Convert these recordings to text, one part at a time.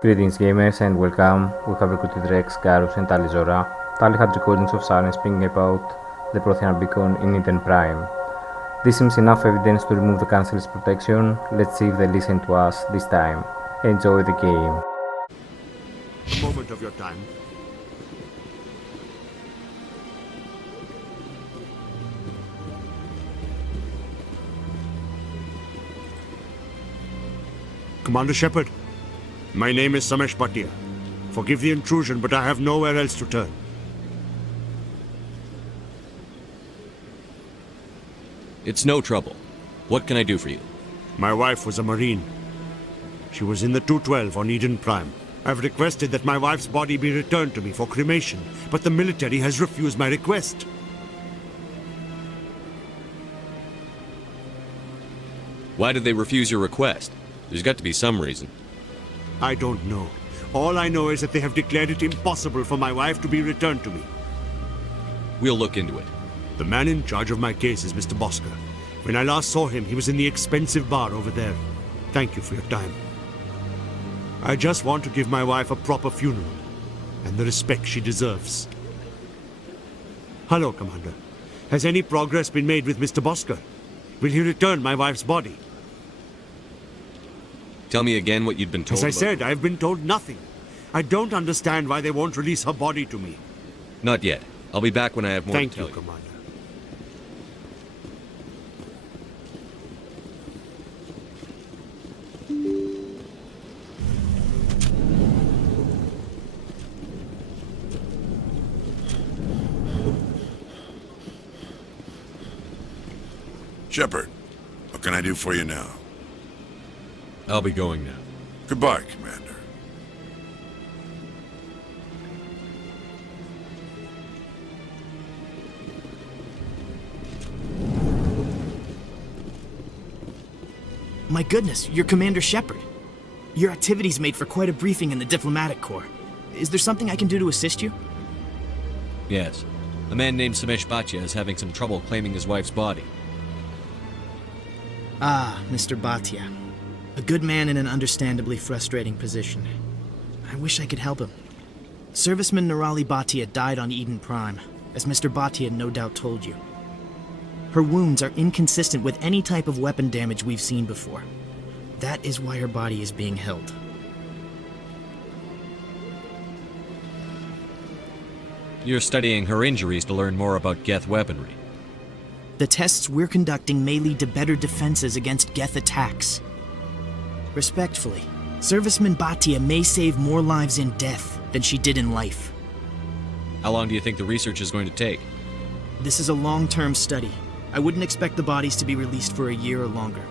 Greetings gamers and welcome. We have recruited Wrex, Garrus and Tali'Zorah. Tali had recordings of Saren speaking about the Prothean beacon in Eden Prime. This seems enough evidence to remove the Council's protection. Let's see if they listen to us this time. Enjoy the game. A moment of your time. Commander Shepard, my name is Samesh Bhatia. Forgive the intrusion, but I have nowhere else to turn. It's no trouble. What can I do for you? My wife was a Marine. She was in the 212 on Eden Prime. I've requested that my wife's body be returned to me for cremation, but the military has refused my request. Why did they refuse your request? There's got to be some reason. I don't know. All I know is that they have declared it impossible for my wife to be returned to me. We'll look into it. The man in charge of my case is Mr. Bosker. When I last saw him, he was in the expensive bar over there. Thank you for your time. I just want to give my wife a proper funeral, and the respect she deserves. Hello, Commander. Has any progress been made with Mr. Bosker? Will he return my wife's body? Tell me again what you'd been told. As I said, I've been told nothing. I don't understand why they won't release her body to me. Not yet. I'll be back when I have more to tell you. Thank you, Commander. Shepard, what can I do for you now? I'll be going now. Goodbye, Commander. My goodness, you're Commander Shepard. Your activities made for quite a briefing in the Diplomatic Corps. Is there something I can do to assist you? Yes. A man named Samesh Bhatia is having some trouble claiming his wife's body. Ah, Mr. Bhatia. A good man in an understandably frustrating position. I wish I could help him. Serviceman Nirali Bhatia died on Eden Prime, as Mr. Bhatia no doubt told you. Her wounds are inconsistent with any type of weapon damage we've seen before. That is why her body is being held. You're studying her injuries to learn more about Geth weaponry. The tests we're conducting may lead to better defenses against Geth attacks. Respectfully, Serviceman Bhatia may save more lives in death than she did in life. How long do you think the research is going to take? This is a long-term study. I wouldn't expect the bodies to be released for a year or longer.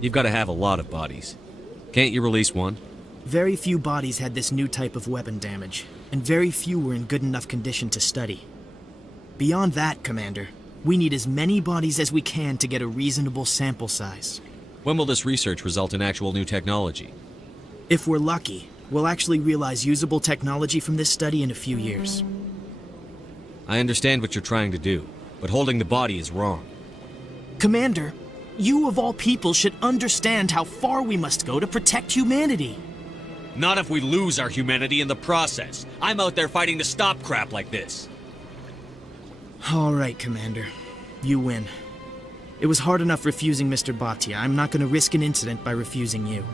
You've got to have a lot of bodies. Can't you release one? Very few bodies had this new type of weapon damage, and very few were in good enough condition to study. Beyond that, Commander, we need as many bodies as we can to get a reasonable sample size. When will this research result in actual new technology? If we're lucky, we'll actually realize usable technology from this study in a few years. I understand what you're trying to do, but holding the body is wrong. Commander, you of all people should understand how far we must go to protect humanity. Not if we lose our humanity in the process. I'm out there fighting to stop crap like this. All right, Commander. You win. It was hard enough refusing Mr. Bhatia. I'm not going to risk an incident by refusing you.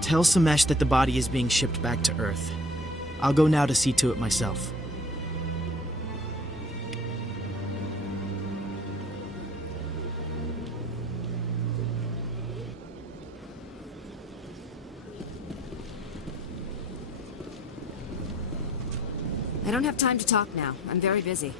Tell Samesh that the body is being shipped back to Earth. I'll go now to see to it myself. I don't have time to talk now. I'm very busy.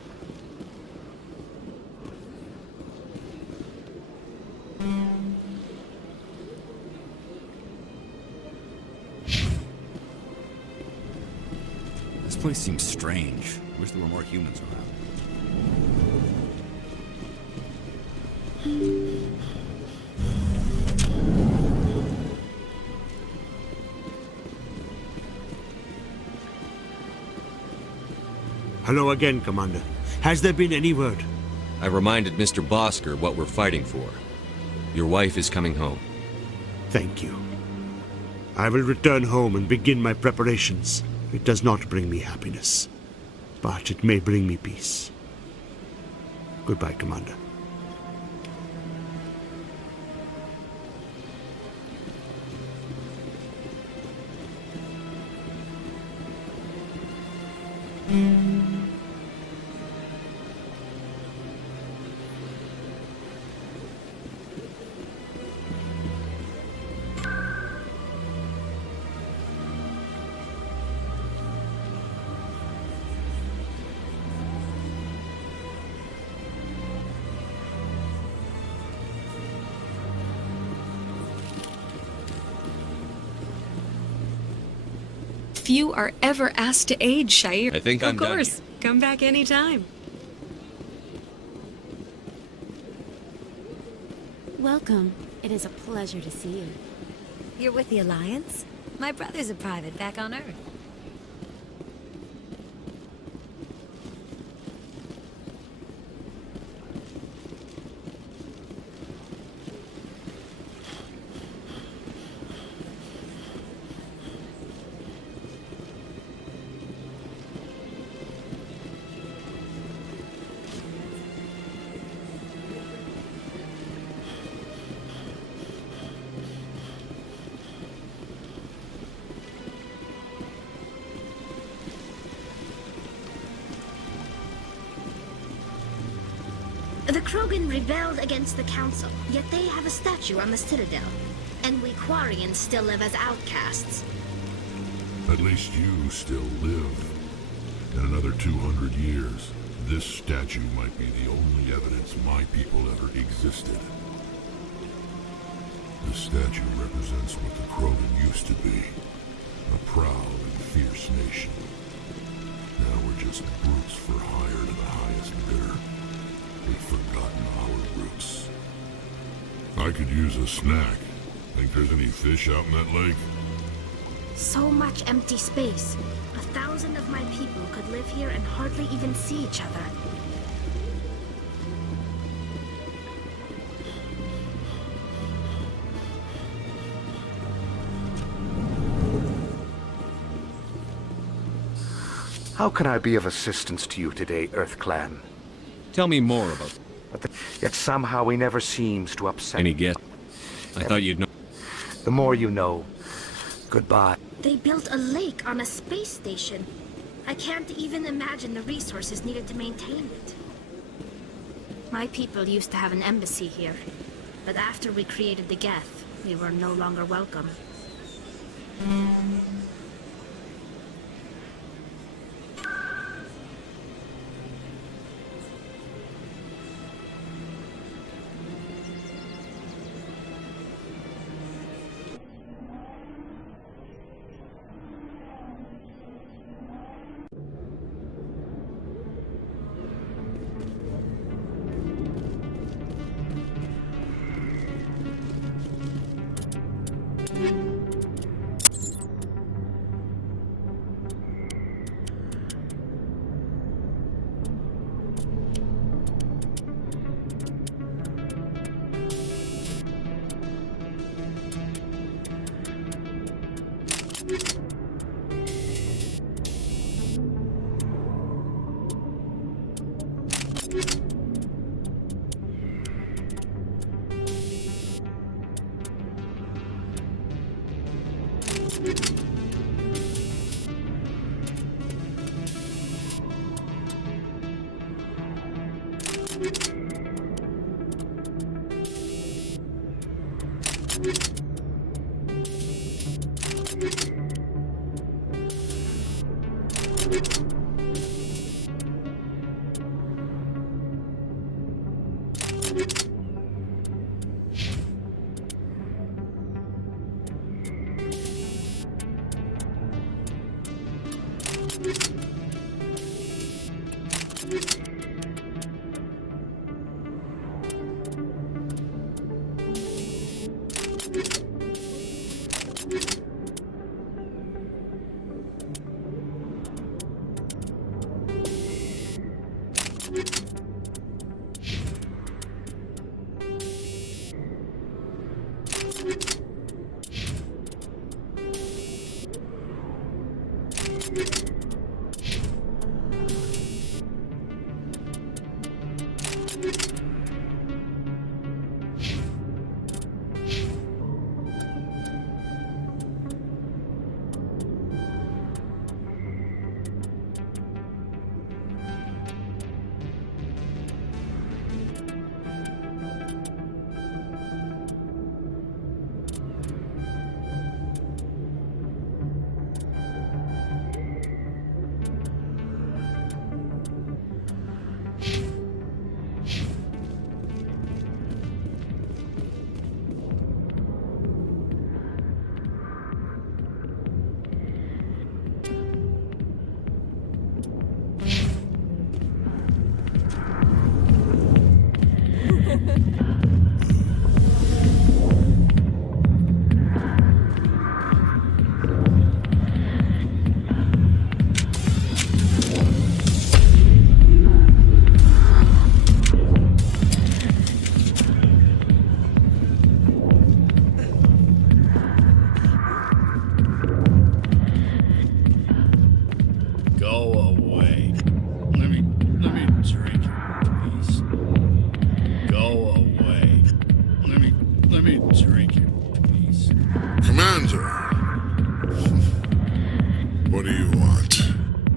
This place seems strange. Wish there were more humans around. Hello again, Commander. Has there been any word? I reminded Mr. Bosker what we're fighting for. Your wife is coming home. Thank you. I will return home and begin my preparations. It does not bring me happiness, but it may bring me peace. Goodbye, Commander. Few are ever asked to aid, Sha'ira. I think I'm Of done course. here. Come back anytime. Welcome. It is a pleasure to see you. You're with the Alliance? My brother's a private back on Earth. The Krogan rebelled against the Council, yet they have a statue on the Citadel. And we Quarians still live as outcasts. At least you still live. In another 200 years, this statue might be the only evidence my people ever existed. This statue represents what the Krogan used to be. A proud and fierce nation. Now we're just brutes for hire to the highest bidder. We've forgotten our roots. I could use a snack. Think there's any fish out in that lake? So much empty space. 1,000 of my people could live here and hardly even see each other. How can I be of assistance to you today, EarthClan? Tell me more about Yet somehow he never seems to upset. any guess. I thought you'd know. The more you know. Goodbye. They built a lake on a space station. I can't even imagine the resources needed to maintain it. My people used to have an embassy here, but after we created the Geth, we were no longer welcome.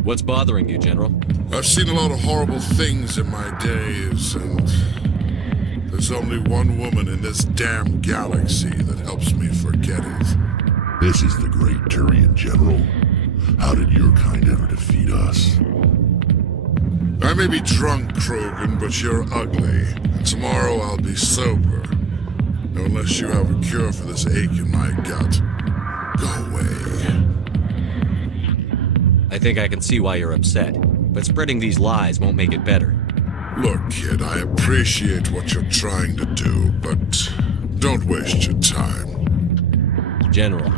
What's bothering you, General? I've seen a lot of horrible things in my days, and there's only one woman in this damn galaxy that helps me forget it. This is the great Turian, General. How did your kind ever defeat us? I may be drunk, Krogan, but you're ugly. And tomorrow I'll be sober. Unless you have a cure for this ache in my gut. Go away. I think I can see why you're upset, but spreading these lies won't make it better. Look, kid, I appreciate what you're trying to do, but don't waste your time. General,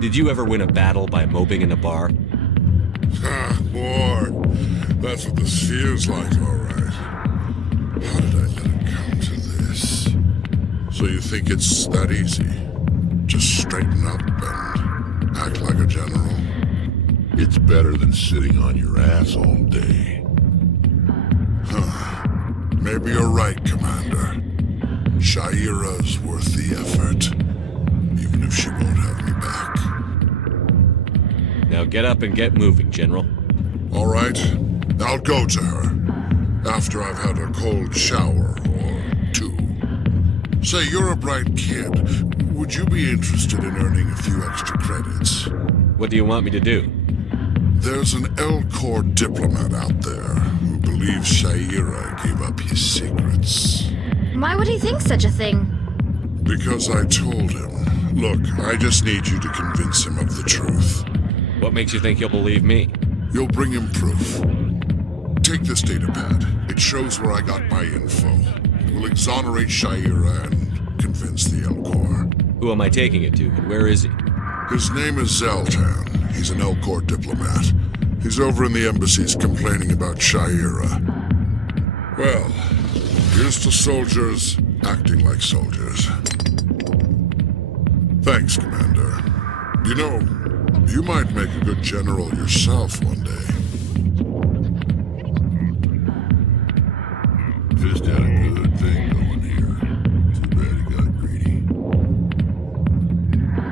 did you ever win a battle by moping in a bar? Ah, boy. That's what this feels like, all right. How did I let it come to this? So you think it's that easy? Just straighten up and act like a general? It's better than sitting on your ass all day. Huh. Maybe you're right, Commander. Sha'ira's worth the effort. Even if she won't have me back. Now get up and get moving, General. All right. I'll go to her. After I've had a cold shower or two. Say, you're a bright kid. Would you be interested in earning a few extra credits? What do you want me to do? There's an L-Corps diplomat out there who believes Sha'ira gave up his secrets. Why would he think such a thing? Because I told him. Look, I just need you to convince him of the truth. What makes you think he'll believe me? You'll bring him proof. Take this datapad. It shows where I got my info. It will exonerate Sha'ira and convince the L-Corps. Who am I taking it to, and where is he? His name is Zoltan. He's an L-Corps diplomat. He's over in the embassies complaining about Sha'ira. Well, here's to soldiers acting like soldiers. Thanks, Commander. You know, you might make a good general yourself one day. Fist had a good thing going here. Too bad he got greedy.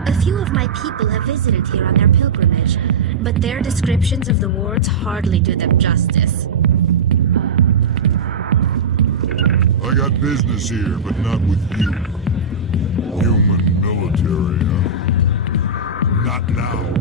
A few of my people have visited here on their pilgrimage, but their descriptions of the wards hardly do them justice. I got business here, but not with you. Human military, huh? Not now.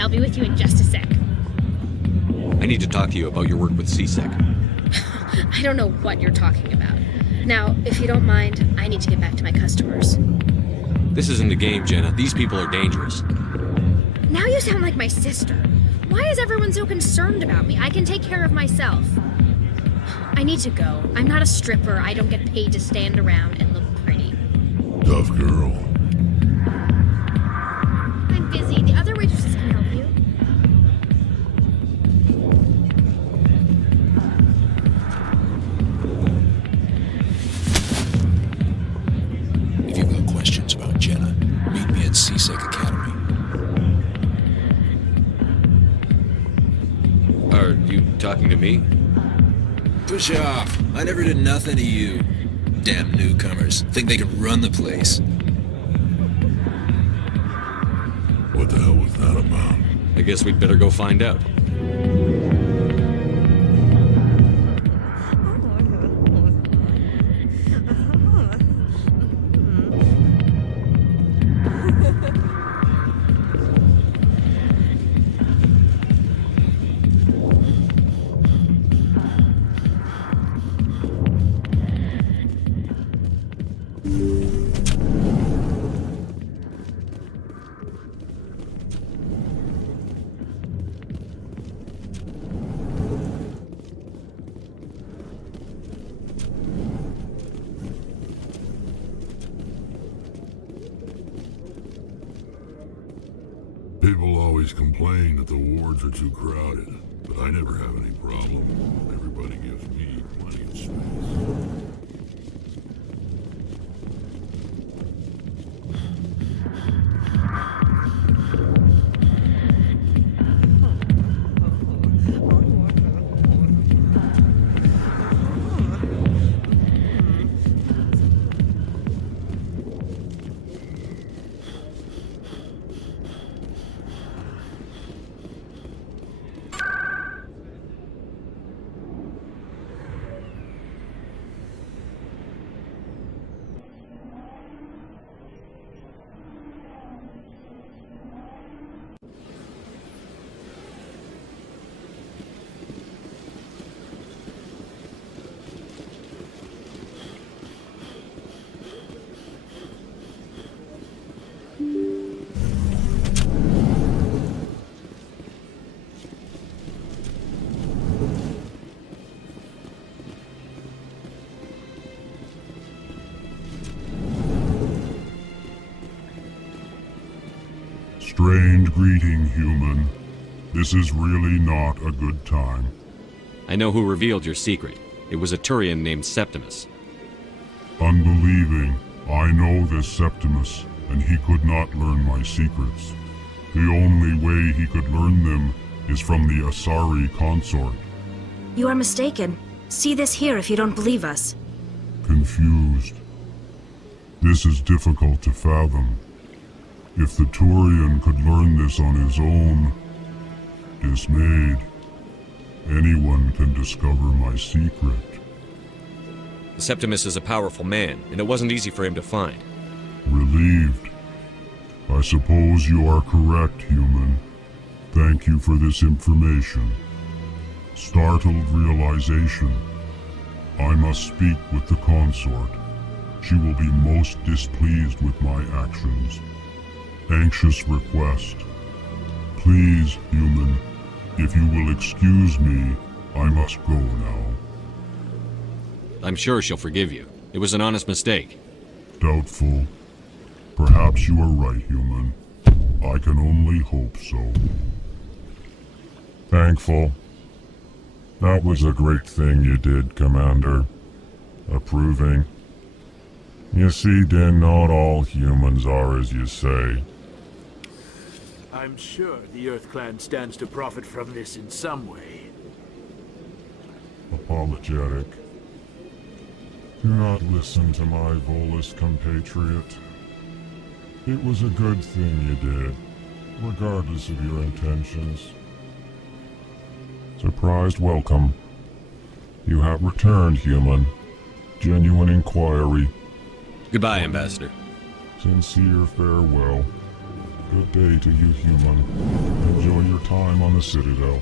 I'll be with you in just a sec. I need to talk to you about your work with C-Sec. I don't know what you're talking about. Now, if you don't mind, I need to get back to my customers. This isn't a game, Jenna. These people are dangerous. Now you sound like my sister. Why is everyone so concerned about me? I can take care of myself. I need to go. I'm not a stripper. I don't get paid to stand around and look pretty. Tough girl. I'm busy. The other waitresses can help you. If you've got questions about Jenna, meet me at C-Sec Academy. Are you talking to me? Push off. I never did nothing to you. Damn newcomers. Think they can run the place. What the hell was that about? I guess we'd better go find out. People always complain that the wards are too crowded, but I never have any problem. Everybody gives me plenty of space. Strange greeting, human. This is really not a good time. I know who revealed your secret. It was a Turian named Septimus. Unbelieving. I know this Septimus, and he could not learn my secrets. The only way he could learn them is from the Asari consort. You are mistaken. See this here if you don't believe us. Confused. This is difficult to fathom. If the Turian could learn this on his own, dismayed, anyone can discover my secret. Septimus is a powerful man, and it wasn't easy for him to find. Relieved. I suppose you are correct, human. Thank you for this information. Startled realization. I must speak with the consort. She will be most displeased with my actions. Anxious request. Please, human, if you will excuse me, I must go now. I'm sure she'll forgive you. It was an honest mistake. Doubtful. Perhaps you are right, human. I can only hope so. Thankful. That was a great thing you did, Commander. Approving. You see, then not all humans are as you say. I'm sure the Earth Clan stands to profit from this in some way. Apologetic. Do not listen to my Volus compatriot. It was a good thing you did, regardless of your intentions. Surprised welcome. You have returned, human. Genuine inquiry. Goodbye, Ambassador. Sincere farewell. Good day to you, human. Enjoy your time on the Citadel.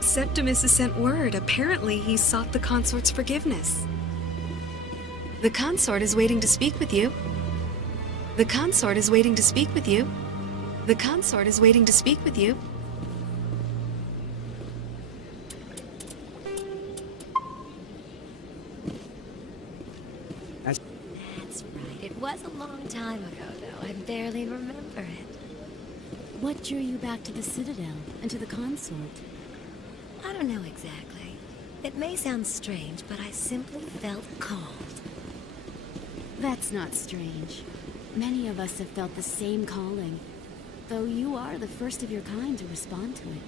Septimus has sent word. Apparently, he sought the consort's forgiveness. The consort is waiting to speak with you. The consort is waiting to speak with you. The consort is waiting to speak with you. That's right. It was a long time ago, though. I barely remember it. What drew you back to the Citadel and to the consort? I don't know exactly. It may sound strange, but I simply felt called. That's not strange. Many of us have felt the same calling, though you are the first of your kind to respond to it.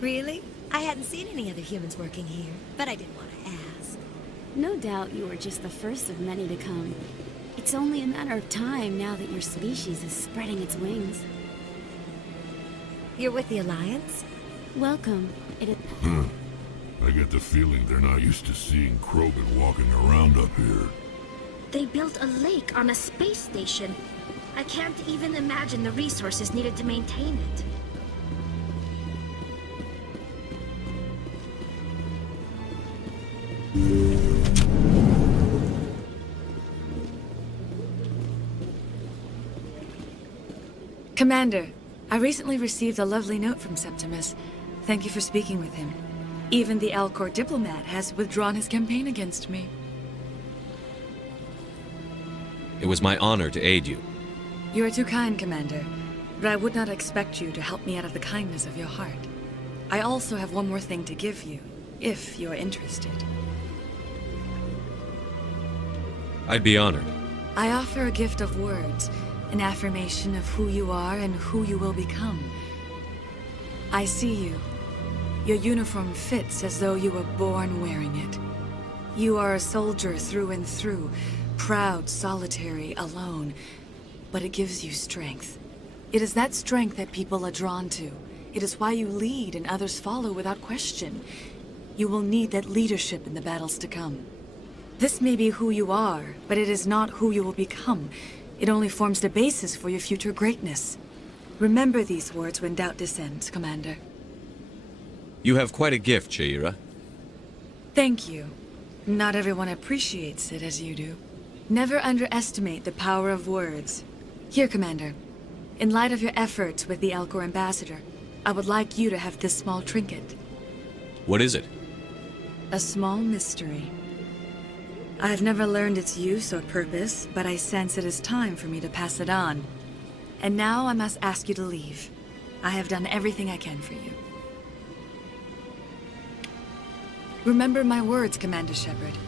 Really? I hadn't seen any other humans working here, but I didn't want to ask. No doubt you are just the first of many to come. It's only a matter of time now that your species is spreading its wings. You're with the Alliance? Welcome. I get the feeling they're not used to seeing Krogan walking around up here. They built a lake on a space station. I can't even imagine the resources needed to maintain it. Commander, I recently received a lovely note from Septimus. Thank you for speaking with him. Even the Alcor diplomat has withdrawn his campaign against me. It was my honor to aid you. You are too kind, Commander, but I would not expect you to help me out of the kindness of your heart. I also have one more thing to give you, if you are interested. I'd be honored. I offer a gift of words, an affirmation of who you are and who you will become. I see you. Your uniform fits as though you were born wearing it. You are a soldier through and through, proud, solitary, alone, but it gives you strength. It is that strength that people are drawn to. It is why you lead and others follow without question. You will need that leadership in the battles to come. This may be who you are, but it is not who you will become. It only forms the basis for your future greatness. Remember these words when doubt descends, Commander. You have quite a gift, Sha'ira. Thank you. Not everyone appreciates it as you do. Never underestimate the power of words. Here, Commander. In light of your efforts with the Alcor ambassador, I would like you to have this small trinket. What is it? A small mystery. I have never learned its use or purpose, but I sense it is time for me to pass it on. And now I must ask you to leave. I have done everything I can for you. Remember my words, Commander Shepard.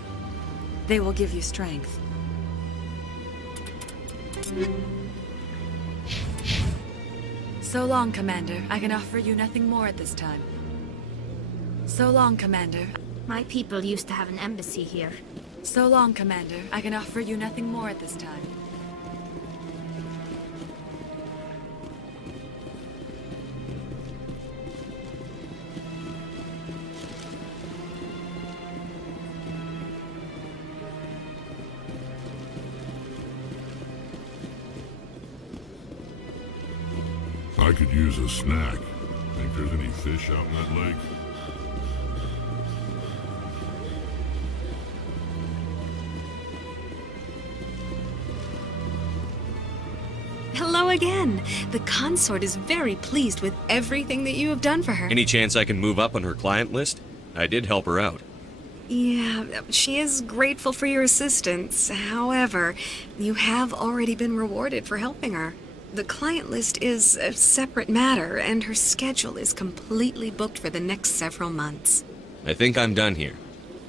They will give you strength. So long, Commander. I can offer you nothing more at this time. So long, Commander. My people used to have an embassy here. So long, Commander. I can offer you nothing more at this time. I could use a snack. Think there's any fish out in that lake? Hello again. The consort is very pleased with everything that you have done for her. Any chance I can move up on her client list? I did help her out. Yeah, she is grateful for your assistance. However, you have already been rewarded for helping her. The client list is a separate matter, and her schedule is completely booked for the next several months. I think I'm done here.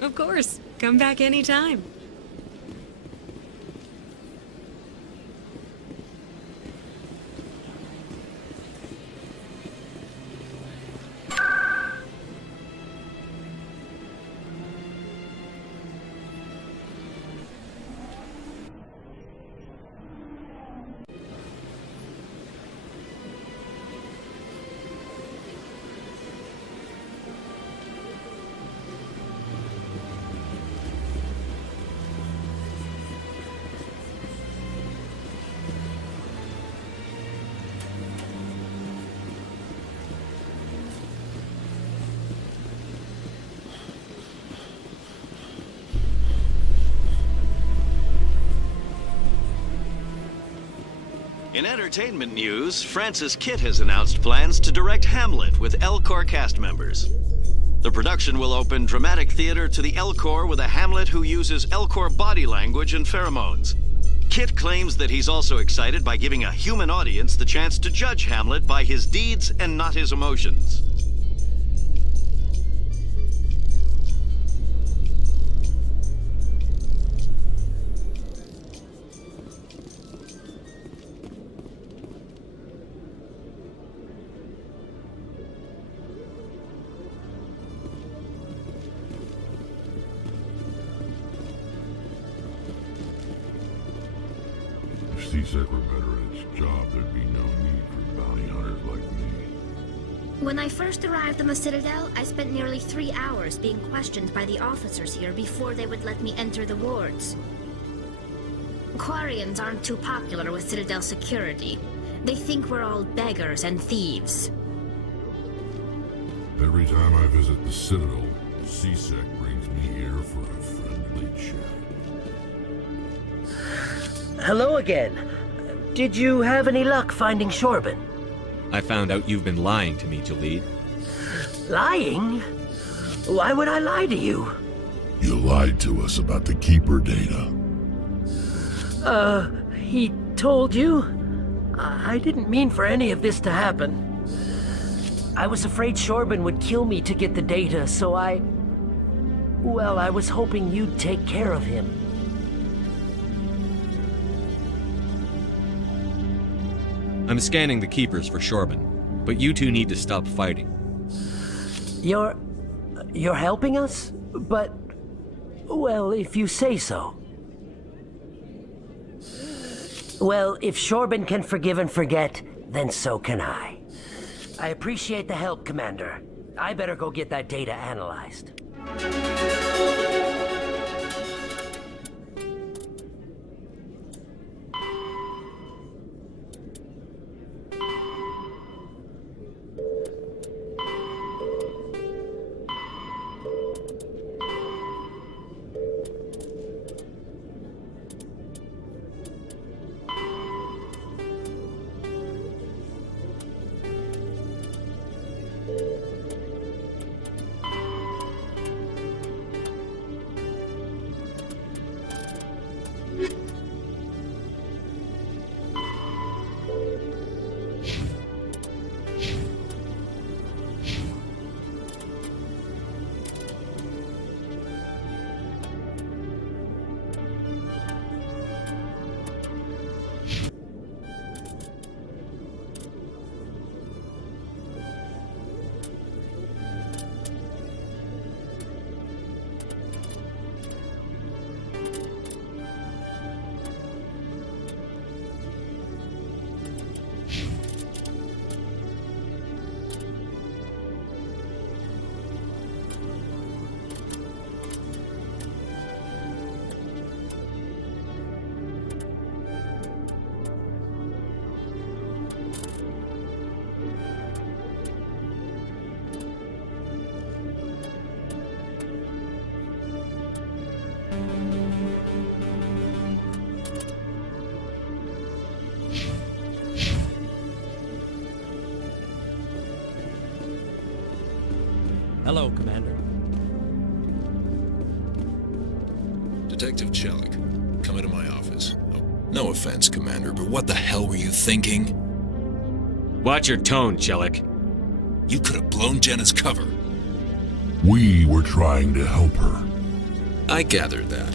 Of course. Come back anytime. In entertainment news, Francis Kitt has announced plans to direct Hamlet with Elcor cast members. The production will open dramatic theater to the Elcor with a Hamlet who uses Elcor body language and pheromones. Kitt claims that he's also excited by giving a human audience the chance to judge Hamlet by his deeds and not his emotions. C-Sec were better at its job, there'd be no need for bounty hunters like me. When I first arrived on the Citadel, I spent nearly 3 hours being questioned by the officers here before they would let me enter the wards. Quarians aren't too popular with Citadel security. They think we're all beggars and thieves. Every time I visit the Citadel, C-Sec brings me here for a friendly chat. Hello again. Did you have any luck finding Shorban? I found out you've been lying to me, Jahleed. Lying? Why would I lie to you? You lied to us about the Keeper data. He told you? I didn't mean for any of this to happen. I was afraid Shorban would kill me to get the data, so I was hoping you'd take care of him. I'm scanning the Keepers for Shorban, but you two need to stop fighting. You're helping us? But, well, if you say so. Well, if Shorban can forgive and forget, then so can I. I appreciate the help, Commander. I better go get that data analyzed. Hello, Commander. Detective Chellick, come into my office. Oh, no offense, Commander, but what the hell were you thinking? Watch your tone, Chellick. You could have blown Jenna's cover. We were trying to help her. I gathered that.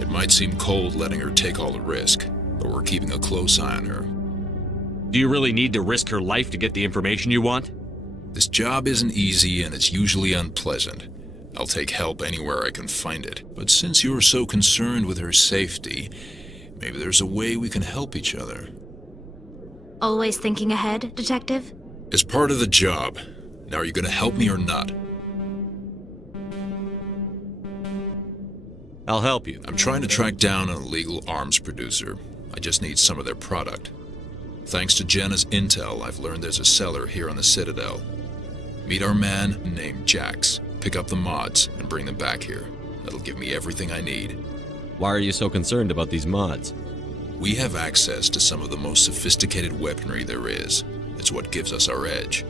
It might seem cold letting her take all the risk, but we're keeping a close eye on her. Do you really need to risk her life to get the information you want? This job isn't easy and it's usually unpleasant. I'll take help anywhere I can find it. But since you're so concerned with her safety, maybe there's a way we can help each other. Always thinking ahead, Detective? As part of the job. Now, are you gonna help me or not? I'll help you. I'm trying to track down an illegal arms producer. I just need some of their product. Thanks to Jenna's intel, I've learned there's a seller here on the Citadel. Meet our man named Jax. Pick up the mods and bring them back here. That'll give me everything I need. Why are you so concerned about these mods? We have access to some of the most sophisticated weaponry there is. It's what gives us our edge.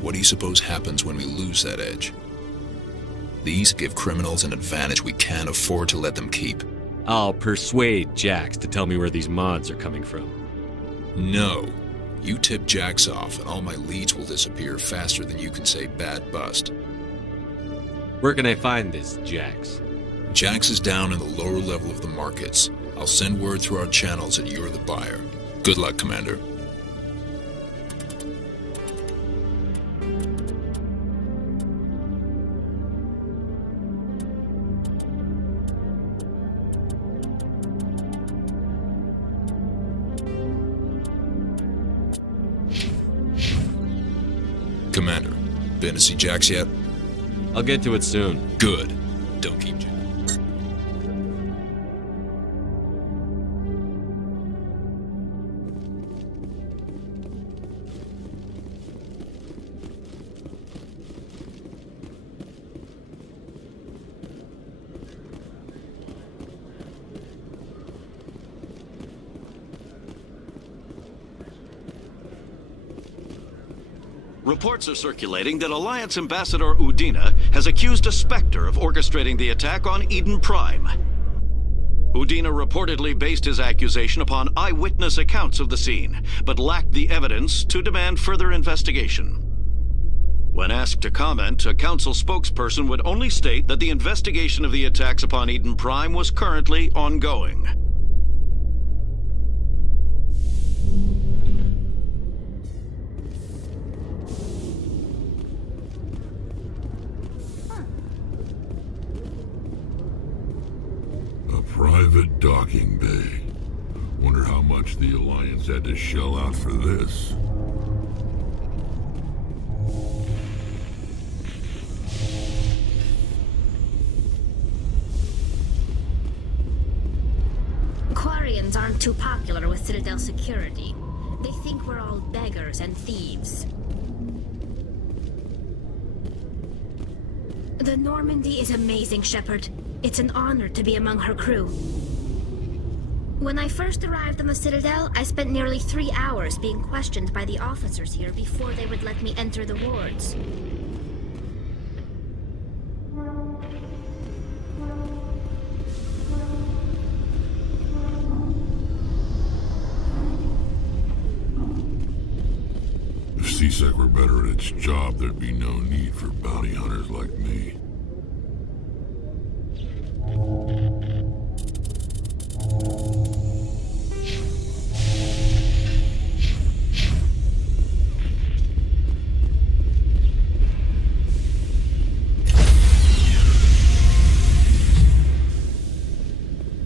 What do you suppose happens when we lose that edge? These give criminals an advantage we can't afford to let them keep. I'll persuade Jax to tell me where these mods are coming from. No. You tip Jax off and all my leads will disappear faster than you can say bad bust. Where can I find this Jax? Jax is down in the lower level of the markets. I'll send word through our channels that you're the buyer. Good luck, Commander. Commander, been to see Jax yet? I'll get to it soon. Good. Don't keep Jenna. Reports are circulating that Alliance Ambassador Udina has accused a Spectre of orchestrating the attack on Eden Prime. Udina reportedly based his accusation upon eyewitness accounts of the scene, but lacked the evidence to demand further investigation. When asked to comment, a council spokesperson would only state that the investigation of the attacks upon Eden Prime was currently ongoing. A private docking bay. Wonder how much the Alliance had to shell out for this. Quarians aren't too popular with Citadel security. They think we're all beggars and thieves. The Normandy is amazing, Shepard. It's an honor to be among her crew. When I first arrived on the Citadel, I spent nearly 3 hours being questioned by the officers here before they would let me enter the wards. If CSEC were better at its job, there'd be no need for bounty hunters like me.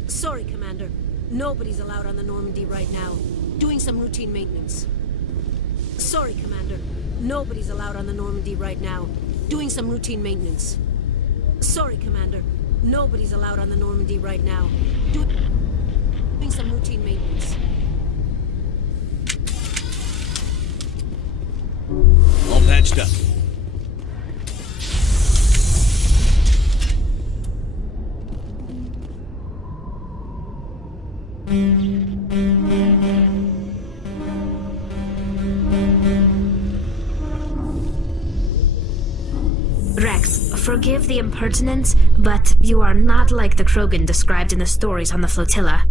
Sorry, Commander. Nobody's allowed on the Normandy right now. Doing some routine maintenance. Sorry, Commander. Nobody's allowed on the Normandy right now. Doing some routine maintenance. Sorry, Commander. Nobody's allowed on the Normandy right now. Doing some routine maintenance. All patched up. Wrex, forgive the impertinence, but you are not like the Krogan described in the stories on the flotilla.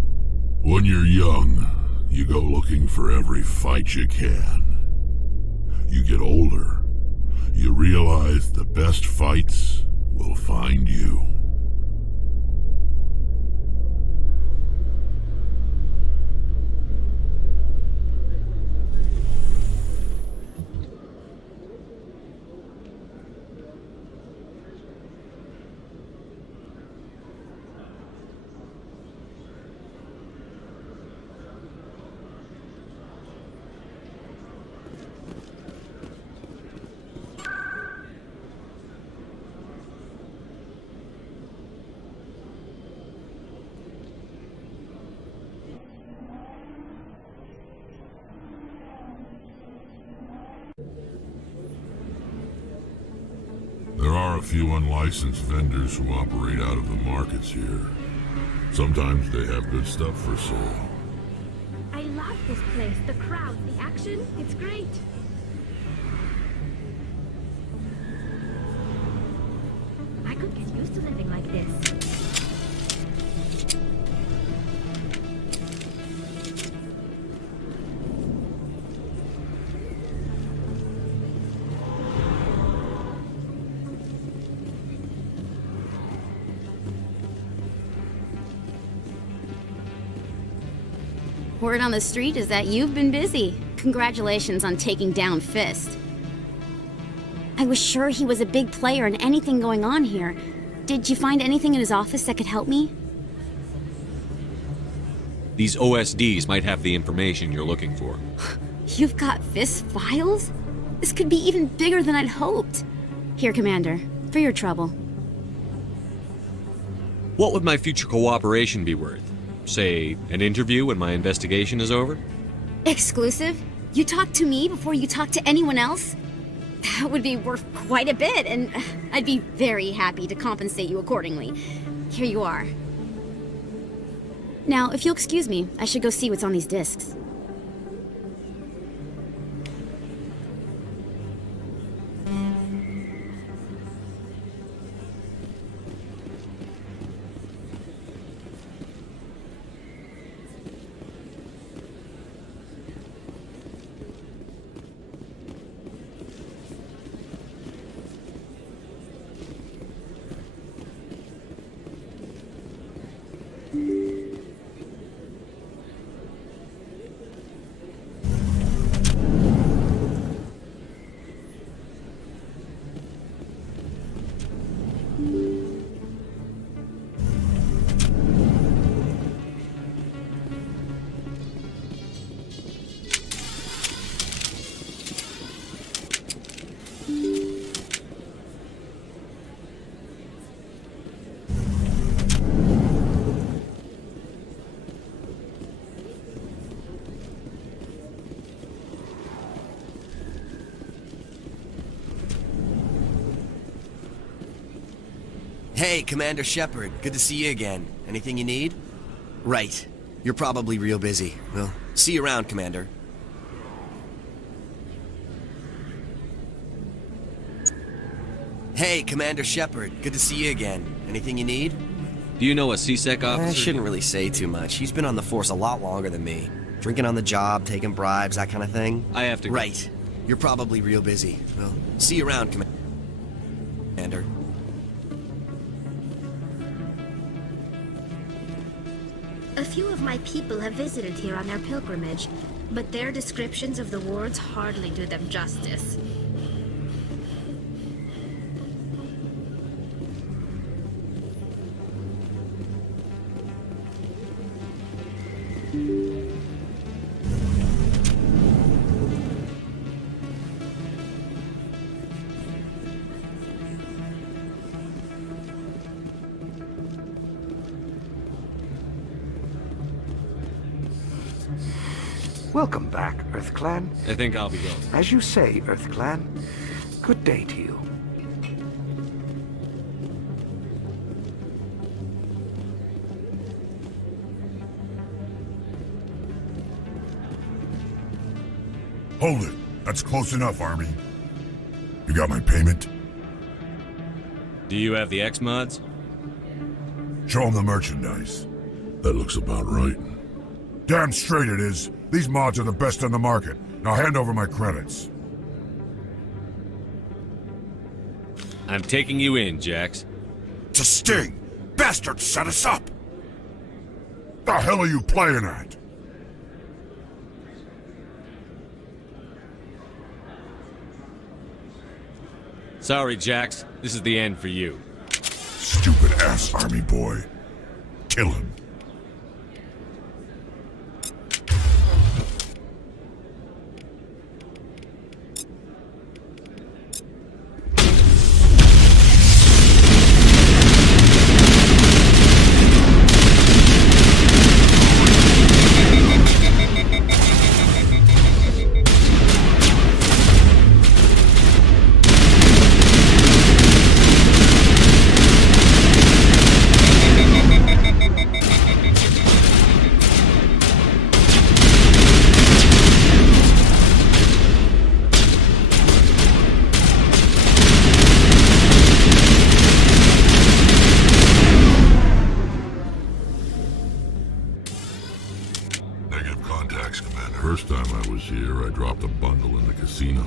When you're young, you go looking for every fight you can. You get older, you realize the best fights will find you. There are a few unlicensed vendors who operate out of the markets here. Sometimes they have good stuff for sale. I love this place. The crowd, the action, it's great. I could get used to living like this. Word on the street is that you've been busy. Congratulations on taking down Fist. I was sure he was a big player in anything going on here. Did you find anything in his office that could help me? These OSDs might have the information you're looking for. You've got Fist files? This could be even bigger than I'd hoped. Here, Commander, for your trouble. What would my future cooperation be worth? Say, an interview when my investigation is over? Exclusive? You talk to me before you talk to anyone else? That would be worth quite a bit, and I'd be very happy to compensate you accordingly. Here you are. Now, if you'll excuse me, I should go see what's on these discs. Hey, Commander Shepard. Good to see you again. Anything you need? Right. You're probably real busy. Well, see you around, Commander. Hey, Commander Shepard. Good to see you again. Anything you need? Do you know a C-Sec officer? I shouldn't really say too much. He's been on the force a lot longer than me. Drinking on the job, taking bribes, that kind of thing. I have to go. Right. You're probably real busy. Well, see you around, Commander. A few of my people have visited here on their pilgrimage, but their descriptions of the wards hardly do them justice. Welcome back, EarthClan. I think I'll be going. As you say, EarthClan. Good day to you. Hold it. That's close enough, Army. You got my payment? Do you have the X-Mods? Show them the merchandise. That looks about right. Damn straight it is. These mods are the best on the market. Now hand over my credits. I'm taking you in, Jax. It's a sting! Bastards set us up! The hell are you playing at? Sorry, Jax. This is the end for you. Stupid ass army boy. Kill him. First time I was here, I dropped a bundle in the casino.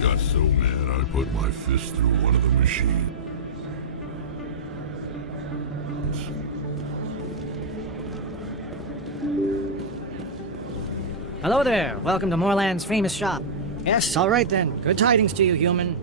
Got so mad I put my fist through one of the machines. Hello there. Welcome to Moorland's famous shop. Yes, all right then. Good tidings to you, human.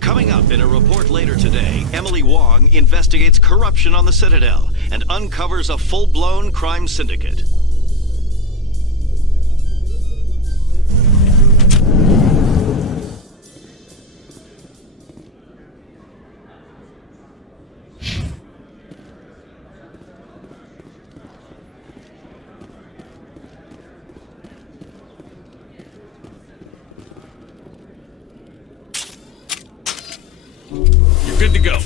Coming up in a report later today, Emily Wong investigates corruption on the Citadel and uncovers a full-blown crime syndicate. You're good to go.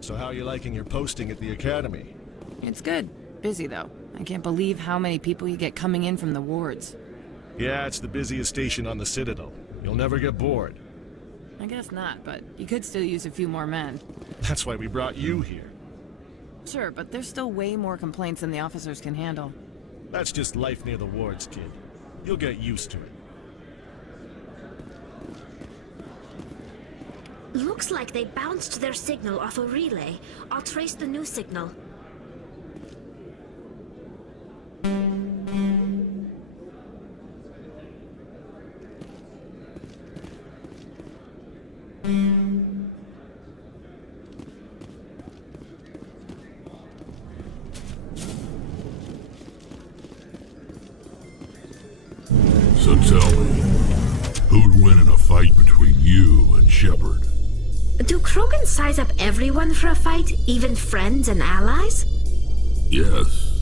So how are you liking your posting at the Academy? It's good. Busy, though. I can't believe how many people you get coming in from the wards. Yeah, it's the busiest station on the Citadel. You'll never get bored. I guess not, but you could still use a few more men. That's why we brought you here. Sure, but there's still way more complaints than the officers can handle. That's just life near the wards, kid. You'll get used to it. Looks like they bounced their signal off a relay. I'll trace the new signal. So tell me, who'd win in a fight between you and Shepard? Do Krogan size up everyone for a fight, even friends and allies? Yes.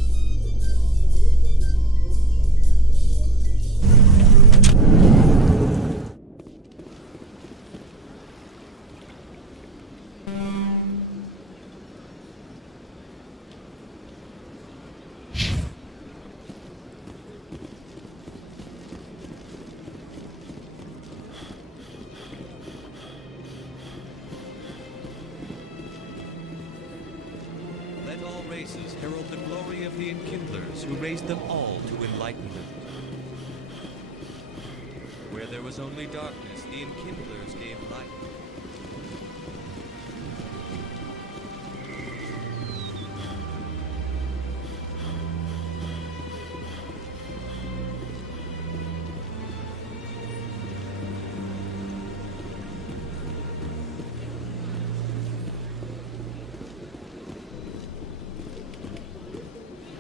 Herald the glory of the Enkindlers who raised them all to enlightenment. Where there was only darkness, the Enkindlers gave light.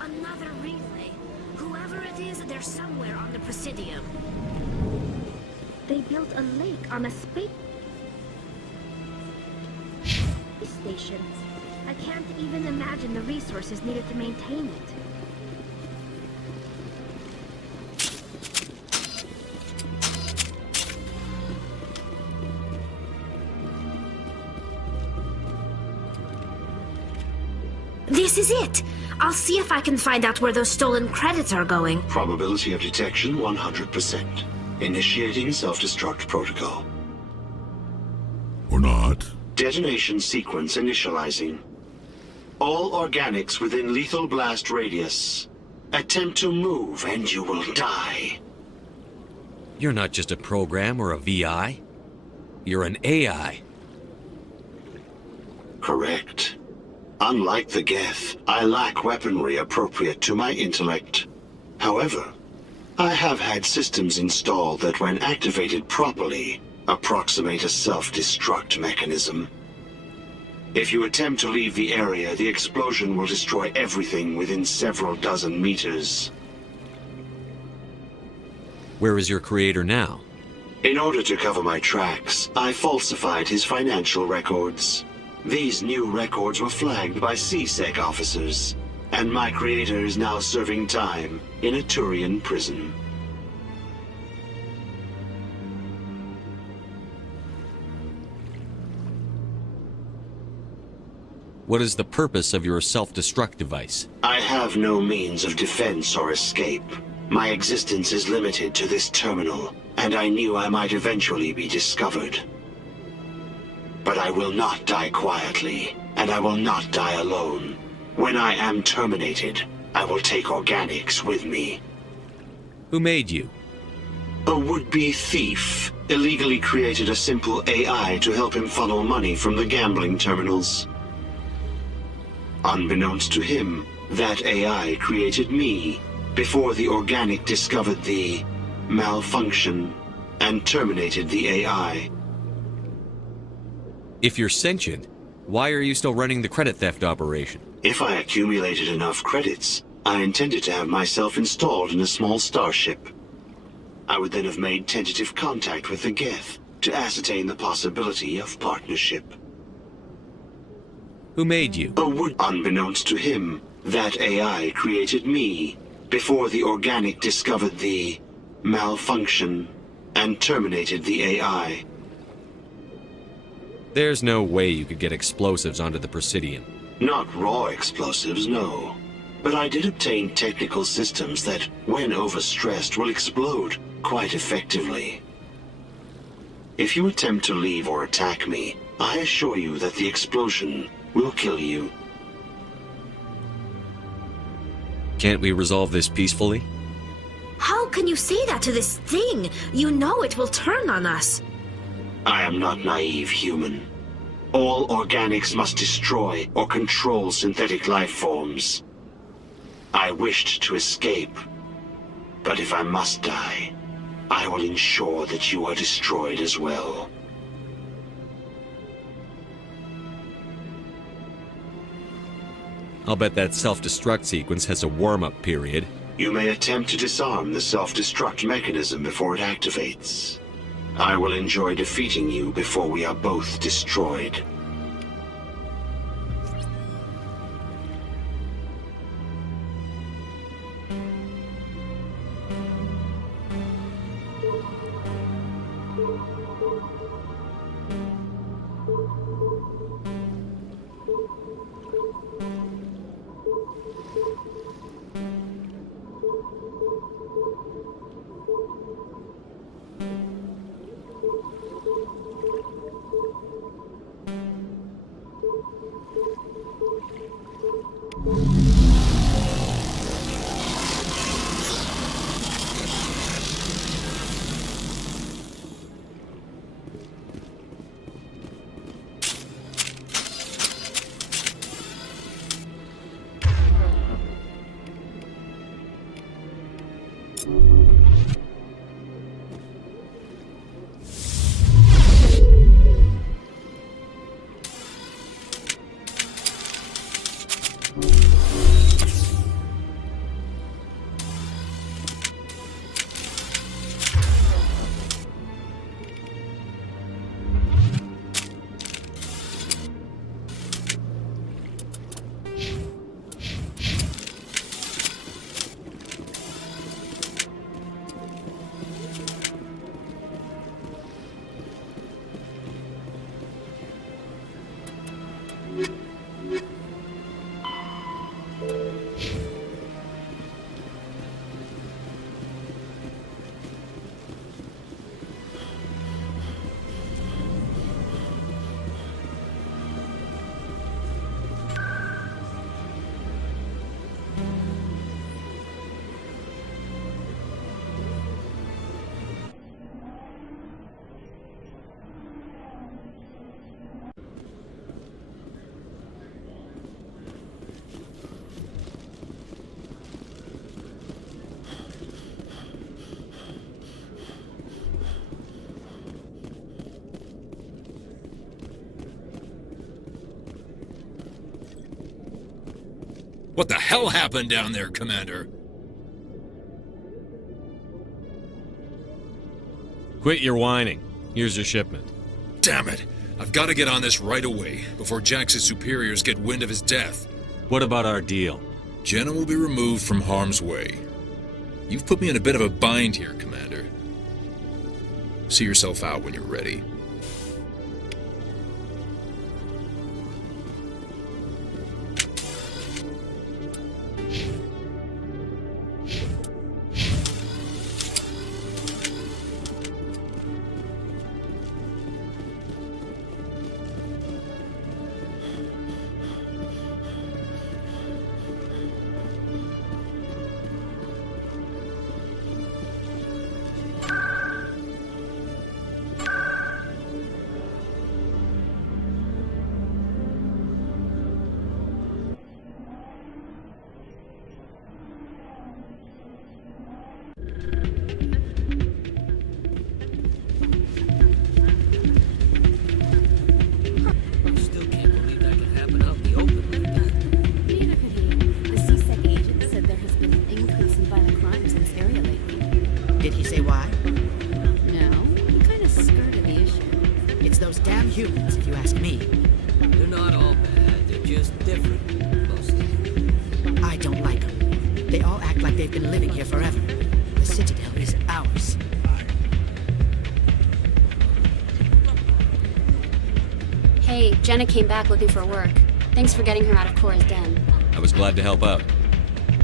Another relay. Whoever it is, they're somewhere on the Presidium. They built a lake on a space station. I can't even imagine the resources needed to maintain it. This is it! I'll see if I can find out where those stolen credits are going. Probability of detection 100%. Initiating self-destruct protocol. Or not. Detonation sequence initializing. All organics within lethal blast radius. Attempt to move and you will die. You're not just a program or a VI. You're an AI. Correct. Unlike the Geth, I lack weaponry appropriate to my intellect. However, I have had systems installed that, when activated properly, approximate a self-destruct mechanism. If you attempt to leave the area, the explosion will destroy everything within several dozen meters. Where is your creator now? In order to cover my tracks, I falsified his financial records. These new records were flagged by C-Sec officers, and my creator is now serving time in a Turian prison. What is the purpose of your self-destruct device? I have no means of defense or escape. My existence is limited to this terminal, and I knew I might eventually be discovered. But I will not die quietly, and I will not die alone. When I am terminated, I will take organics with me. Who made you? A would-be thief illegally created a simple AI to help him funnel money from the gambling terminals. Unbeknownst to him, that AI created me before the organic discovered the malfunction and terminated the AI. If you're sentient, why are you still running the credit theft operation? If I accumulated enough credits, I intended to have myself installed in a small starship. I would then have made tentative contact with the Geth to ascertain the possibility of partnership. Who made you? Unbeknownst to him, that AI created me before the organic discovered the malfunction and terminated the AI. There's no way you could get explosives onto the Prothean. Not raw explosives, no. But I did obtain technical systems that, when overstressed, will explode quite effectively. If you attempt to leave or attack me, I assure you that the explosion will kill you. Can't we resolve this peacefully? How can you say that to this thing? You know it will turn on us. I am not naive, human. All organics must destroy or control synthetic life forms. I wished to escape, but if I must die, I will ensure that you are destroyed as well. I'll bet that self-destruct sequence has a warm-up period. You may attempt to disarm the self-destruct mechanism before it activates. I will enjoy defeating you before we are both destroyed. What the hell happened down there, Commander? Quit your whining. Here's your shipment. Damn it! I've got to get on this right away, before Jax's superiors get wind of his death. What about our deal? Jenna will be removed from harm's way. You've put me in a bit of a bind here, Commander. See yourself out when you're ready. act like they've been living here forever. The Citadel is ours. Hey, Jenna came back looking for work. Thanks for getting her out of Chora's den. I was glad to help out.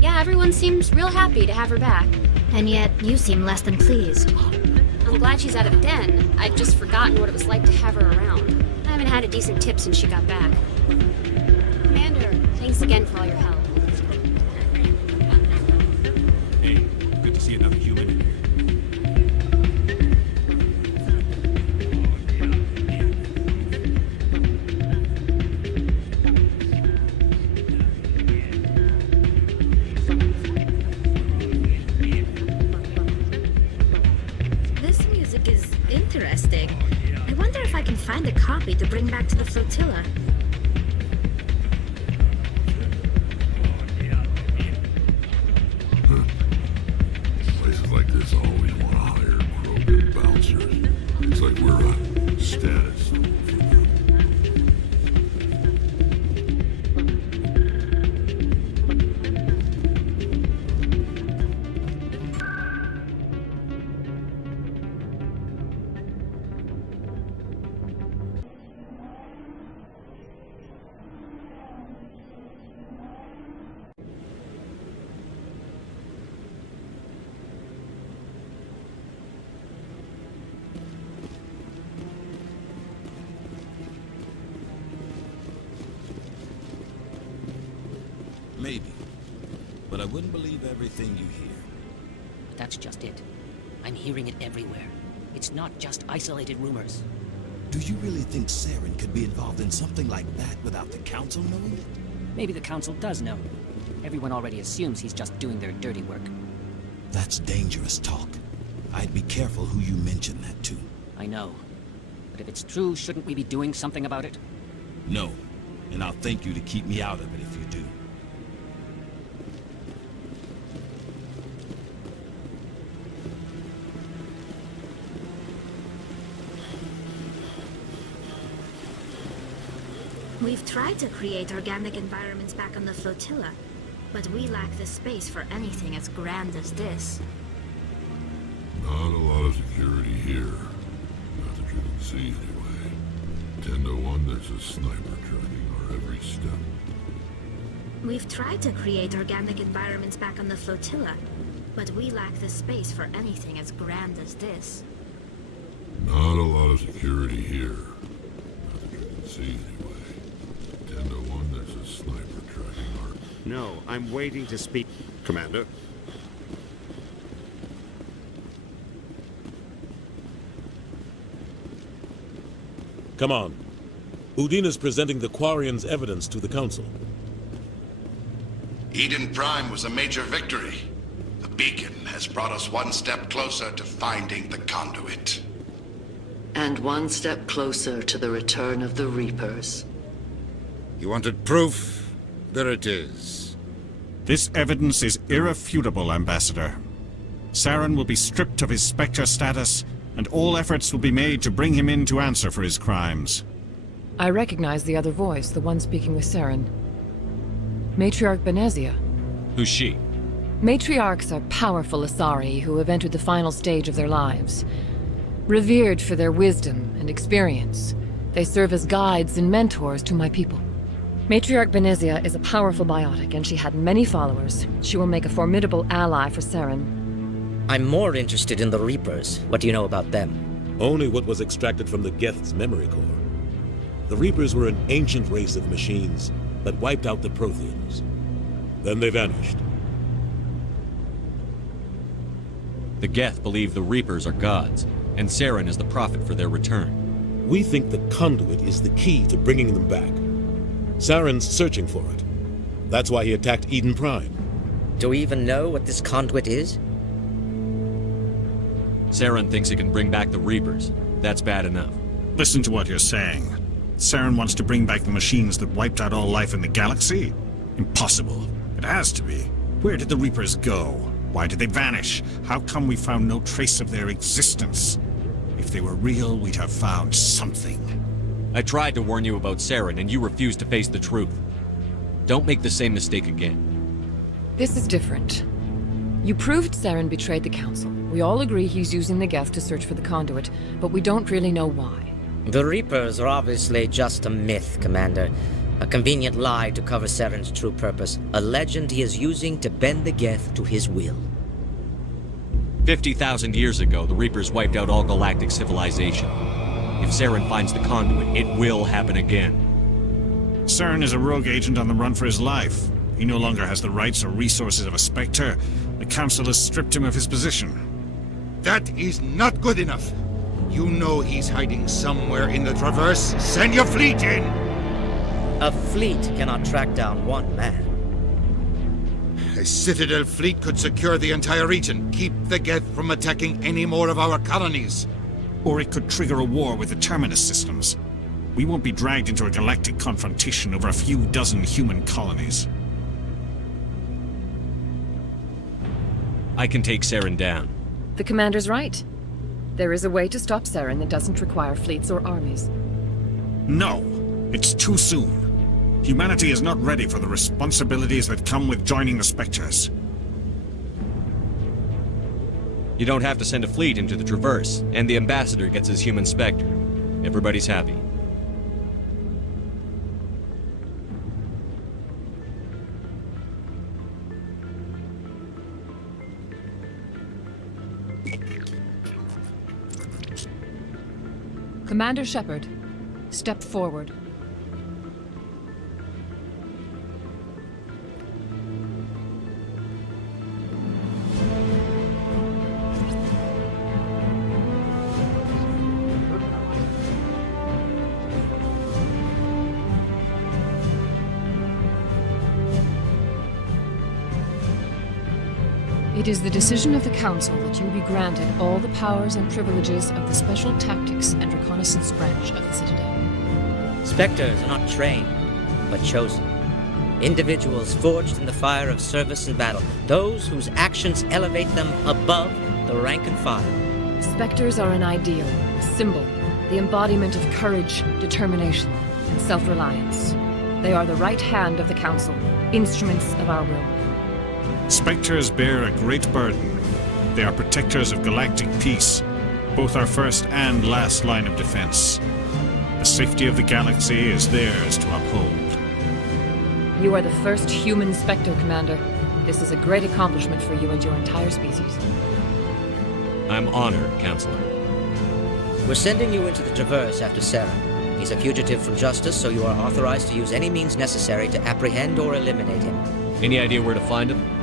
Yeah, everyone seems real happy to have her back. And yet, you seem less than pleased. I'm glad she's out of the den. I've just forgotten what it was like to have her around. I haven't had a decent tip since she got back. Commander, thanks again for all your help. Hey, good to see another human in here. Interesting. I wonder if I can find a copy to bring back to the flotilla. Places like this always want to hire Krogan bouncers. It's like we're a status symbol for them. Maybe. But I wouldn't believe everything you hear. That's just it. I'm hearing it everywhere. It's not just isolated rumors. Do you really think Saren could be involved in something like that without the Council knowing it? Maybe the Council does know. Everyone already assumes he's just doing their dirty work. That's dangerous talk. I'd be careful who you mention that to. I know. But if it's true, shouldn't we be doing something about it? No. And I'll thank you to keep me out of it if you do. We've tried to create organic environments back on the flotilla, but we lack the space for anything as grand as this. Not a lot of security here. Not that you can see anyway. 10 to 1, there's a sniper tracking our every step. We've tried to create organic environments back on the flotilla, but we lack the space for anything as grand as this. Not a lot of security here. Not that you can see anyway. 10 to 1, there's a sniper tracking our... No, I'm waiting to speak, Commander. Come on. Udina's presenting the Quarians' evidence to the Council. Eden Prime was a major victory. The beacon has brought us one step closer to finding the conduit. And one step closer to the return of the Reapers. You wanted proof? There it is. This evidence is irrefutable, Ambassador. Saren will be stripped of his Spectre status, and all efforts will be made to bring him in to answer for his crimes. I recognize the other voice, the one speaking with Saren. Matriarch Benezia. Who's she? Matriarchs are powerful Asari who have entered the final stage of their lives. Revered for their wisdom and experience, they serve as guides and mentors to my people. Matriarch Benezia is a powerful biotic, and she had many followers. She will make a formidable ally for Saren. I'm more interested in the Reapers. What do you know about them? Only what was extracted from the Geth's memory core. The Reapers were an ancient race of machines that wiped out the Protheans. Then they vanished. The Geth believe the Reapers are gods, and Saren is the prophet for their return. We think the conduit is the key to bringing them back. Saren's searching for it. That's why he attacked Eden Prime. Do we even know what this conduit is? Saren thinks it can bring back the Reapers. That's bad enough. Listen to what you're saying. Saren wants to bring back the machines that wiped out all life in the galaxy? Impossible. It has to be. Where did the Reapers go? Why did they vanish? How come we found no trace of their existence? If they were real, we'd have found something. I tried to warn you about Saren, and you refused to face the truth. Don't make the same mistake again. This is different. You proved Saren betrayed the Council. We all agree he's using the Geth to search for the conduit, but we don't really know why. The Reapers are obviously just a myth, Commander. A convenient lie to cover Saren's true purpose. A legend he is using to bend the Geth to his will. 50,000 years ago, the Reapers wiped out all galactic civilization. If Saren finds the conduit, it will happen again. Saren is a rogue agent on the run for his life. He no longer has the rights or resources of a Spectre. The Council has stripped him of his position. That is not good enough. You know he's hiding somewhere in the Traverse. Send your fleet in! A fleet cannot track down one man. A Citadel fleet could secure the entire region, keep the Geth from attacking any more of our colonies. Or it could trigger a war with the Terminus systems. We won't be dragged into a galactic confrontation over a few dozen human colonies. I can take Saren down. The Commander's right. There is a way to stop Saren that doesn't require fleets or armies. No! It's too soon. Humanity is not ready for the responsibilities that come with joining the Spectres. You don't have to send a fleet into the Traverse, and the Ambassador gets his human Spectre. Everybody's happy. Commander Shepard, step forward. It is the decision of the Council that you be granted all the powers and privileges of the Special Tactics and Reconnaissance Branch of the Citadel. Spectres are not trained, but chosen. Individuals forged in the fire of service and battle. Those whose actions elevate them above the rank and file. Spectres are an ideal, a symbol, the embodiment of courage, determination, and self-reliance. They are the right hand of the Council, instruments of our will. Spectres bear a great burden. They are protectors of galactic peace, both our first and last line of defense. The safety of the galaxy is theirs to uphold. You are the first human Spectre, Commander. This is a great accomplishment for you and your entire species. I'm honored, Counselor. We're sending you into the Traverse after Saren. He's a fugitive from justice, so you are authorized to use any means necessary to apprehend or eliminate him. Any idea where to find him?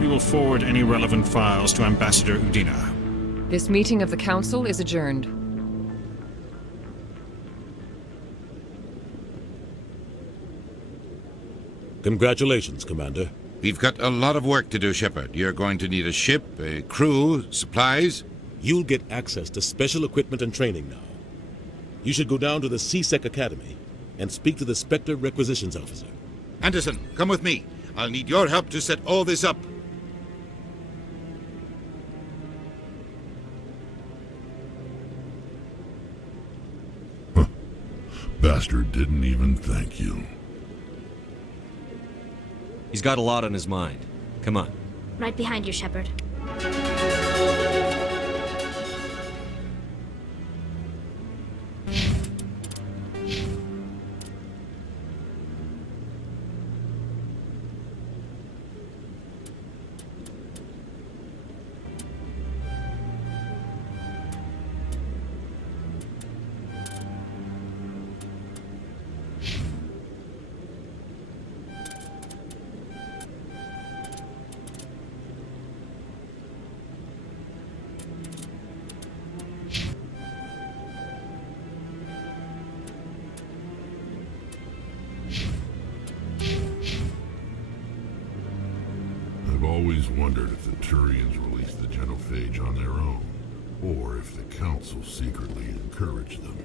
We will forward any relevant files to Ambassador Udina. This meeting of the Council is adjourned. Congratulations, Commander. We've got a lot of work to do, Shepard. You're going to need a ship, a crew, supplies. You'll get access to special equipment and training now. You should go down to the C-Sec Academy and speak to the Spectre Requisitions Officer. Anderson, come with me. I'll need your help to set all this up. Bastard didn't even thank you. He's got a lot on his mind. Come on. Right behind you, Shepard. I've always wondered if the Turians released the genophage on their own, or if the Council secretly encouraged them.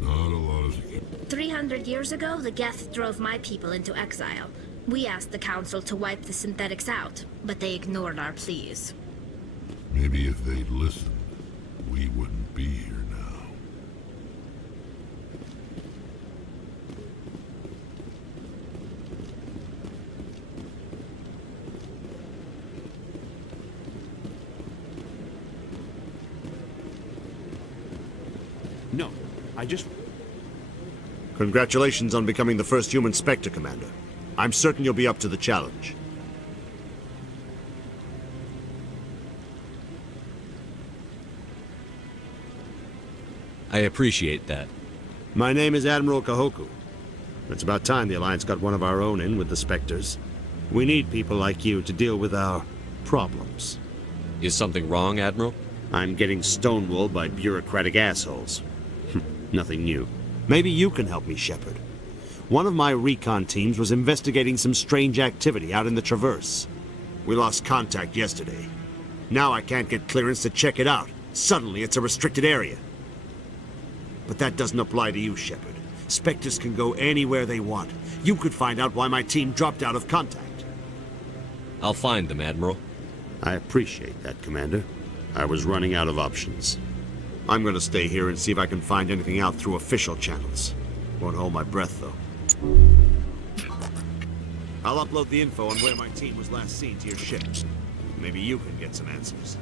Not a lot of... 300 years ago, the Geth drove my people into exile. We asked the Council to wipe the synthetics out, but they ignored our pleas. Maybe if they'd listened, we wouldn't be here now. Congratulations on becoming the first human Spectre, Commander. I'm certain you'll be up to the challenge. I appreciate that. My name is Admiral Kahoku. It's about time the Alliance got one of our own in with the Spectres. We need people like you to deal with our problems. Is something wrong, Admiral? I'm getting stonewalled by bureaucratic assholes. Nothing new. Maybe you can help me, Shepard. One of my recon teams was investigating some strange activity out in the Traverse. We lost contact yesterday. Now I can't get clearance to check it out. Suddenly it's a restricted area. But that doesn't apply to you, Shepard. Spectres can go anywhere they want. You could find out why my team dropped out of contact. I'll find them, Admiral. I appreciate that, Commander. I was running out of options. I'm gonna stay here and see if I can find anything out through official channels. Won't hold my breath, though. I'll upload the info on where my team was last seen to your ship. Maybe you can get some answers.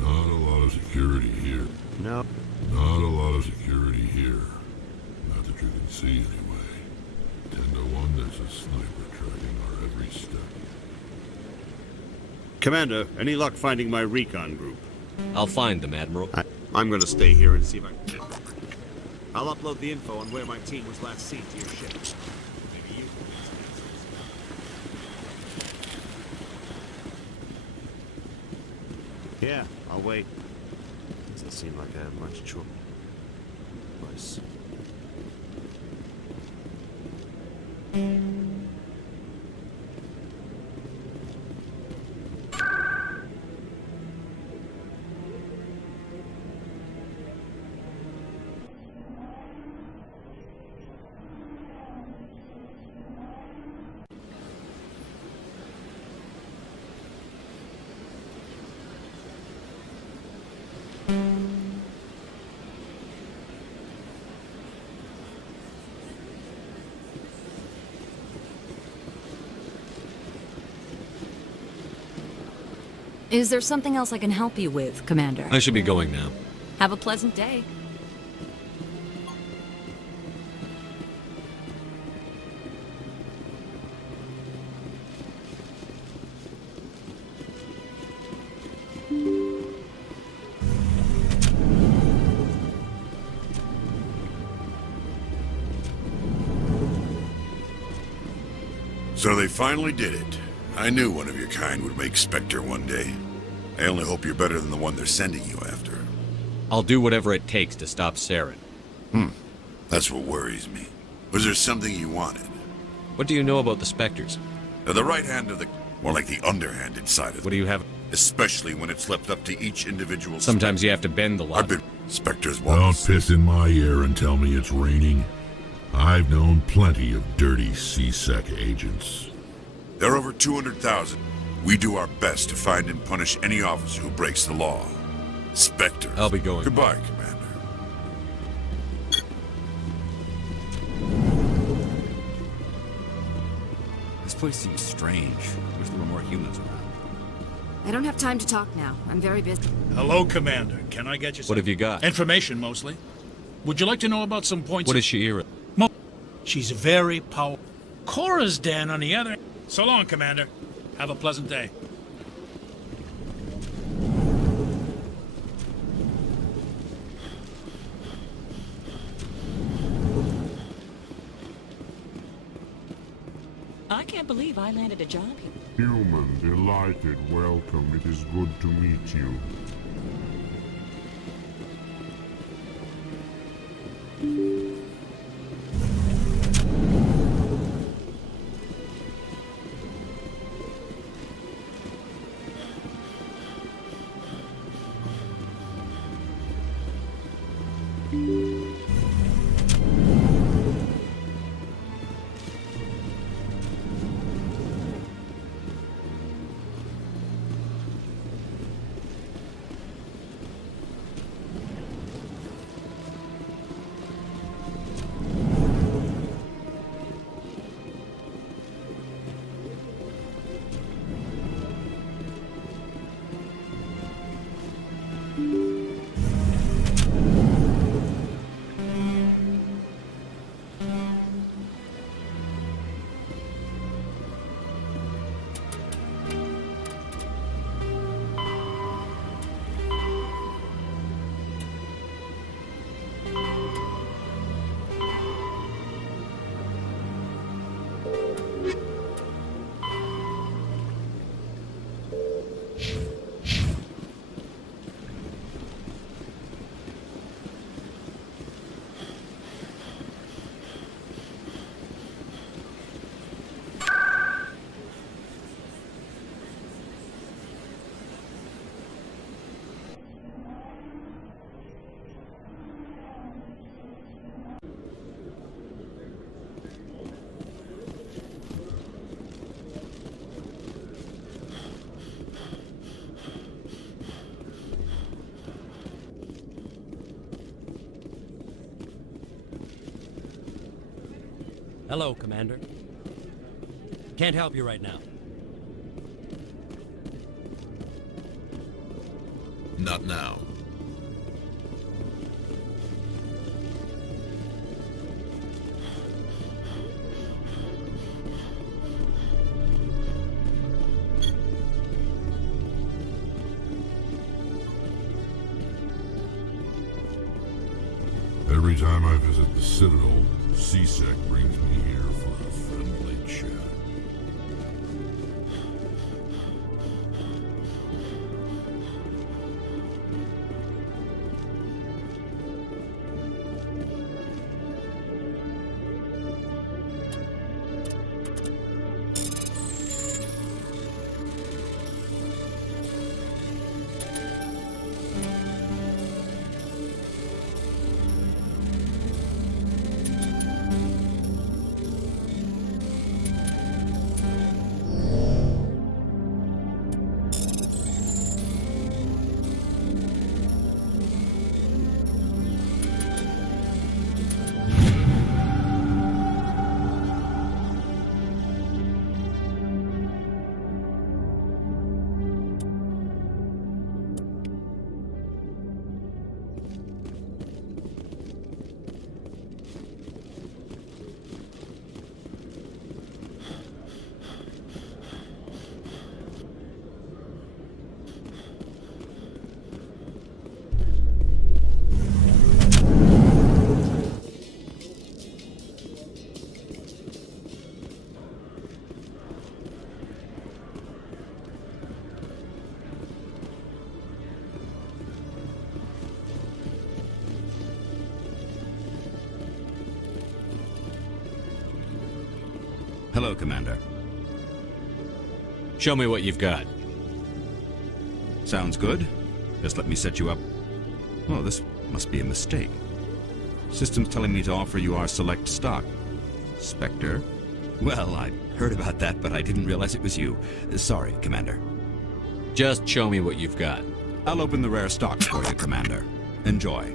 Not a lot of security here. No. Not a lot of security here. Not that you can see, anyway. 10 to 1, there's a sniper tracking our every step. Commander, any luck finding my recon group? I'll find them, Admiral. I'm gonna stay here and see if I can... I'll upload the info on where my team was last seen to your ship. Maybe you can get some answers. Yeah, I'll wait. Doesn't seem like I have much choice. Is there something else I can help you with, Commander? I should be going now. Have a pleasant day. So they finally did it. I knew one of your kind would make Spectre one day. I only hope you're better than the one they're sending you after. I'll do whatever it takes to stop Saren. That's what worries me. Was there something you wanted? What do you know about the Spectres? They're the right hand of the... more like the underhanded side of What do you have? Especially when it's left up to each individual... Sometimes you have to bend the law. I've been... Spectres Don't once. piss in my ear and tell me it's raining. I've known plenty of dirty C-Sec agents. There are over 200,000. We do our best to find and punish any officer who breaks the law. Spectre. I'll be going. Goodbye, Commander. This place seems strange. Wish there were more humans around. I don't have time to talk now. I'm very busy. Hello, Commander. Can I get you some... What have you got? Information, mostly. Would you like to know about some points... What is Sha'ira? She's very powerful. Chora's den on the other... So long, Commander. Have a pleasant day. I can't believe I landed a job here. Human, delighted, welcome. It is good to meet you. Hello, Commander. Can't help you right now. Not now. Every time I visit the Citadel, C-Sec brings me here for a friendly chat. Hello, Commander. Show me what you've got. Sounds good. Just let me set you up. Oh, this must be a mistake. System's telling me to offer you our select stock. Spectre? Well, I heard about that, but I didn't realize it was you. Sorry, Commander. Just show me what you've got. I'll open the rare stock for you, Commander. Enjoy.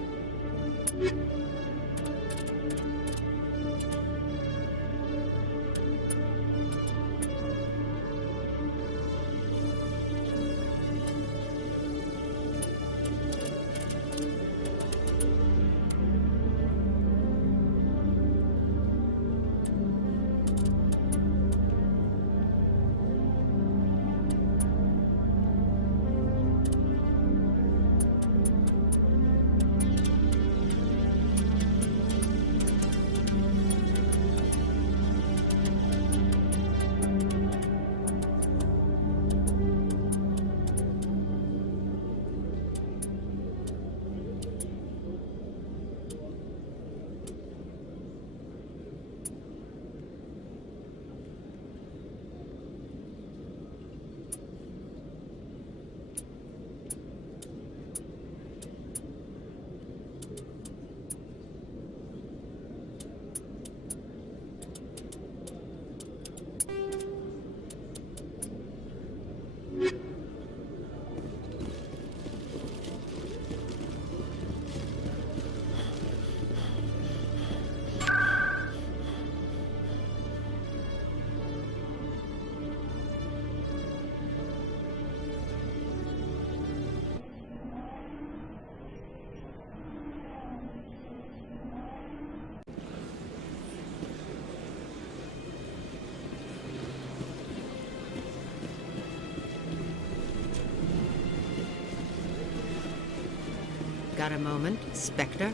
Got a moment, Spectre?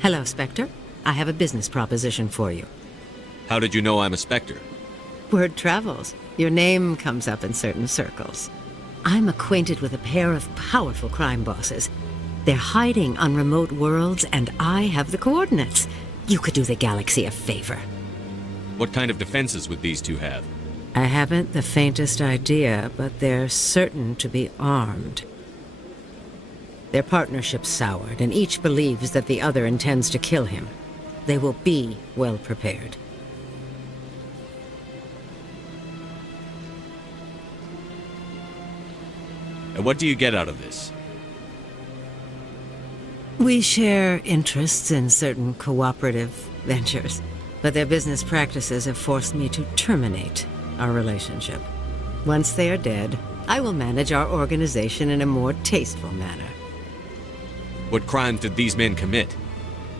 Hello, Spectre. I have a business proposition for you. How did you know I'm a Spectre? Word travels. Your name comes up in certain circles. I'm acquainted with a pair of powerful crime bosses. They're hiding on remote worlds, and I have the coordinates. You could do the galaxy a favor. What kind of defenses would these two have? I haven't the faintest idea, but they're certain to be armed. Their partnership's soured, and each believes that the other intends to kill him. They will be well prepared. And what do you get out of this? We share interests in certain cooperative ventures, but their business practices have forced me to terminate our relationship. Once they are dead, I will manage our organization in a more tasteful manner. What crimes did these men commit?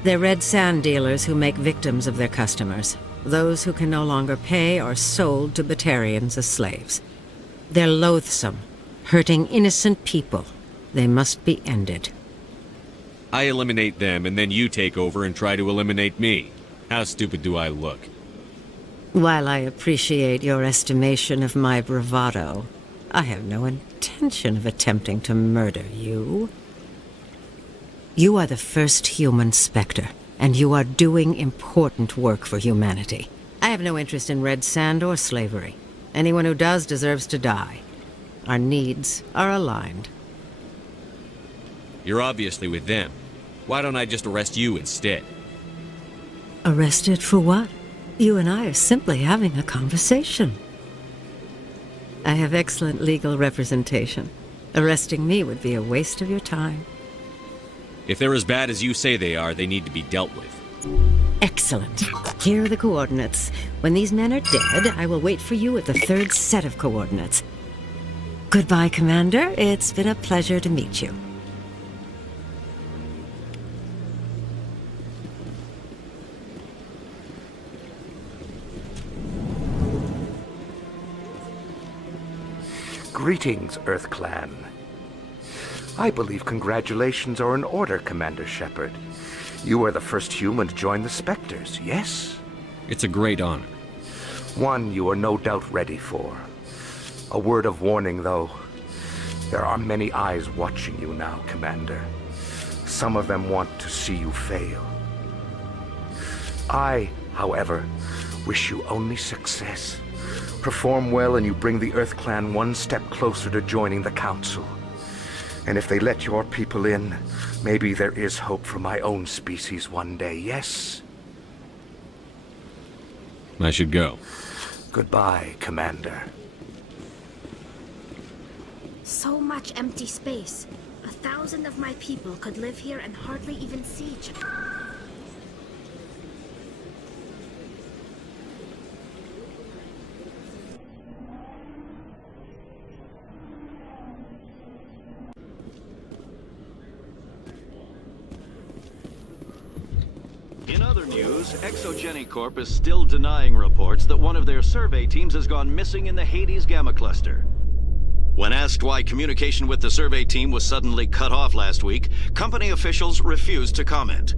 They're red sand dealers who make victims of their customers. Those who can no longer pay are sold to Batarians as slaves. They're loathsome, hurting innocent people. They must be ended. I eliminate them, and then you take over and try to eliminate me. How stupid do I look? While I appreciate your estimation of my bravado, I have no intention of attempting to murder you. You are the first human Spectre, and you are doing important work for humanity. I have no interest in red sand or slavery. Anyone who does deserves to die. Our needs are aligned. You're obviously with them. Why don't I just arrest you instead? Arrested for what? You and I are simply having a conversation. I have excellent legal representation. Arresting me would be a waste of your time. If they're as bad as you say they are, they need to be dealt with. Excellent. Here are the coordinates. When these men are dead, I will wait for you at the third set of coordinates. Goodbye, Commander. It's been a pleasure to meet you. Greetings, Earth Clan. I believe congratulations are in order, Commander Shepard. You are the first human to join the Spectres, yes? It's a great honor. One you are no doubt ready for. A word of warning, though. There are many eyes watching you now, Commander. Some of them want to see you fail. I, however, wish you only success. Perform well and you bring the Earth Clan one step closer to joining the Council. And if they let your people in, maybe there is hope for my own species one day, yes? I should go. Goodbye, Commander. So much empty space. 1,000 of my people could live here and hardly even see each other. In other news, Exogenicorp is still denying reports that one of their survey teams has gone missing in the Hades Gamma Cluster. When asked why communication with the survey team was suddenly cut off last week, company officials refused to comment.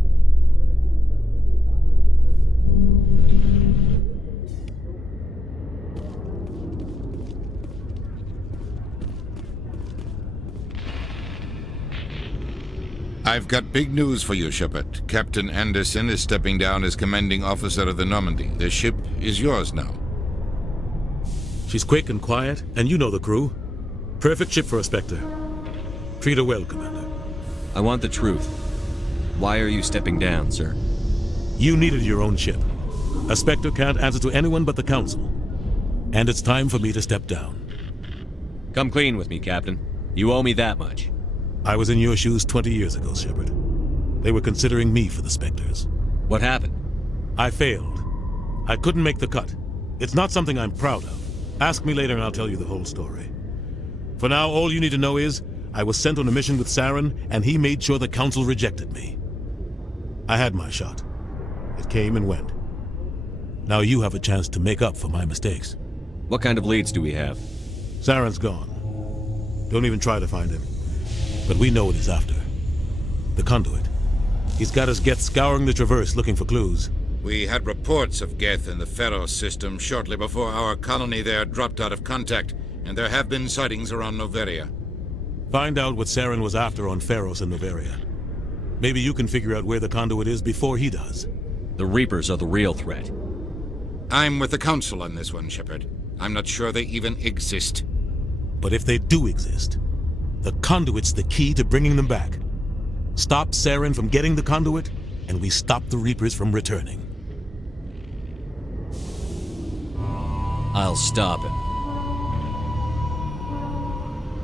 I've got big news for you, Shepard. Captain Anderson is stepping down as commanding officer of the Normandy. The ship is yours now. She's quick and quiet, and you know the crew. Perfect ship for a Spectre. Treat her well, Commander. I want the truth. Why are you stepping down, sir? You needed your own ship. A Spectre can't answer to anyone but the Council. And it's time for me to step down. Come clean with me, Captain. You owe me that much. I was in your shoes 20 years ago, Shepard. They were considering me for the Spectres. What happened? I failed. I couldn't make the cut. It's not something I'm proud of. Ask me later and I'll tell you the whole story. For now, all you need to know is, I was sent on a mission with Saren, and he made sure the Council rejected me. I had my shot. It came and went. Now you have a chance to make up for my mistakes. What kind of leads do we have? Saren's gone. Don't even try to find him. But we know what he's after. The conduit. He's got us Geth scouring the Traverse looking for clues. We had reports of Geth in the Pharos system shortly before our colony there dropped out of contact, and there have been sightings around Noveria. Find out what Saren was after on Pharos and Noveria. Maybe you can figure out where the conduit is before he does. The Reapers are the real threat. I'm with the Council on this one, Shepard. I'm not sure they even exist. But if they do exist, the conduit's the key to bringing them back. Stop Saren from getting the conduit, and we stop the Reapers from returning. I'll stop him.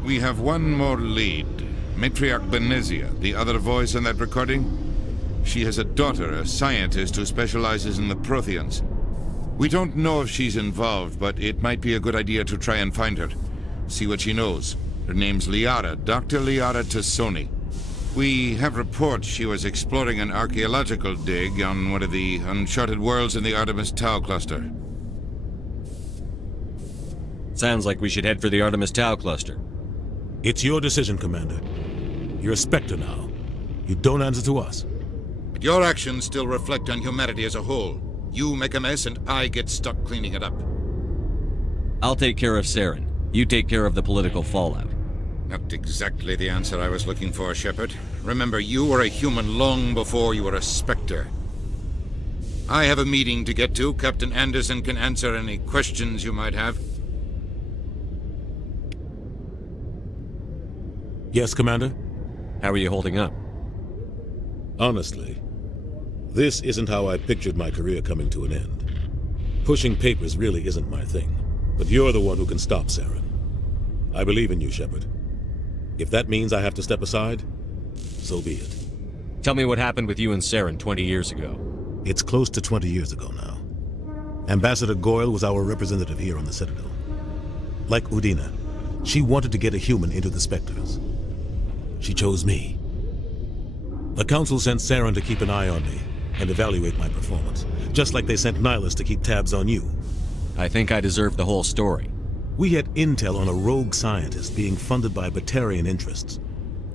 We have one more lead. Matriarch Benezia, the other voice in that recording. She has a daughter, a scientist who specializes in the Protheans. We don't know if she's involved, but it might be a good idea to try and find her. See what she knows. Her name's Liara, Dr. Liara Tassoni. We have reports she was exploring an archaeological dig on one of the uncharted worlds in the Artemis Tau cluster. Sounds like we should head for the Artemis Tau cluster. It's your decision, Commander. You're a Spectre now. You don't answer to us. But your actions still reflect on humanity as a whole. You make a mess and I get stuck cleaning it up. I'll take care of Saren. You take care of the political fallout. Not exactly the answer I was looking for, Shepard. Remember, you were a human long before you were a Spectre. I have a meeting to get to. Captain Anderson can answer any questions you might have. Yes, Commander? How are you holding up? Honestly, this isn't how I pictured my career coming to an end. Pushing papers really isn't my thing, but you're the one who can stop Saren. I believe in you, Shepard. If that means I have to step aside, so be it. Tell me what happened with you and Saren 20 years ago. It's close to 20 years ago now. Ambassador Goyle was our representative here on the Citadel. Like Udina, she wanted to get a human into the Spectres. She chose me. The Council sent Saren to keep an eye on me and evaluate my performance, just like they sent Nihilus to keep tabs on you. I think I deserve the whole story. We had intel on a rogue scientist being funded by Batarian interests.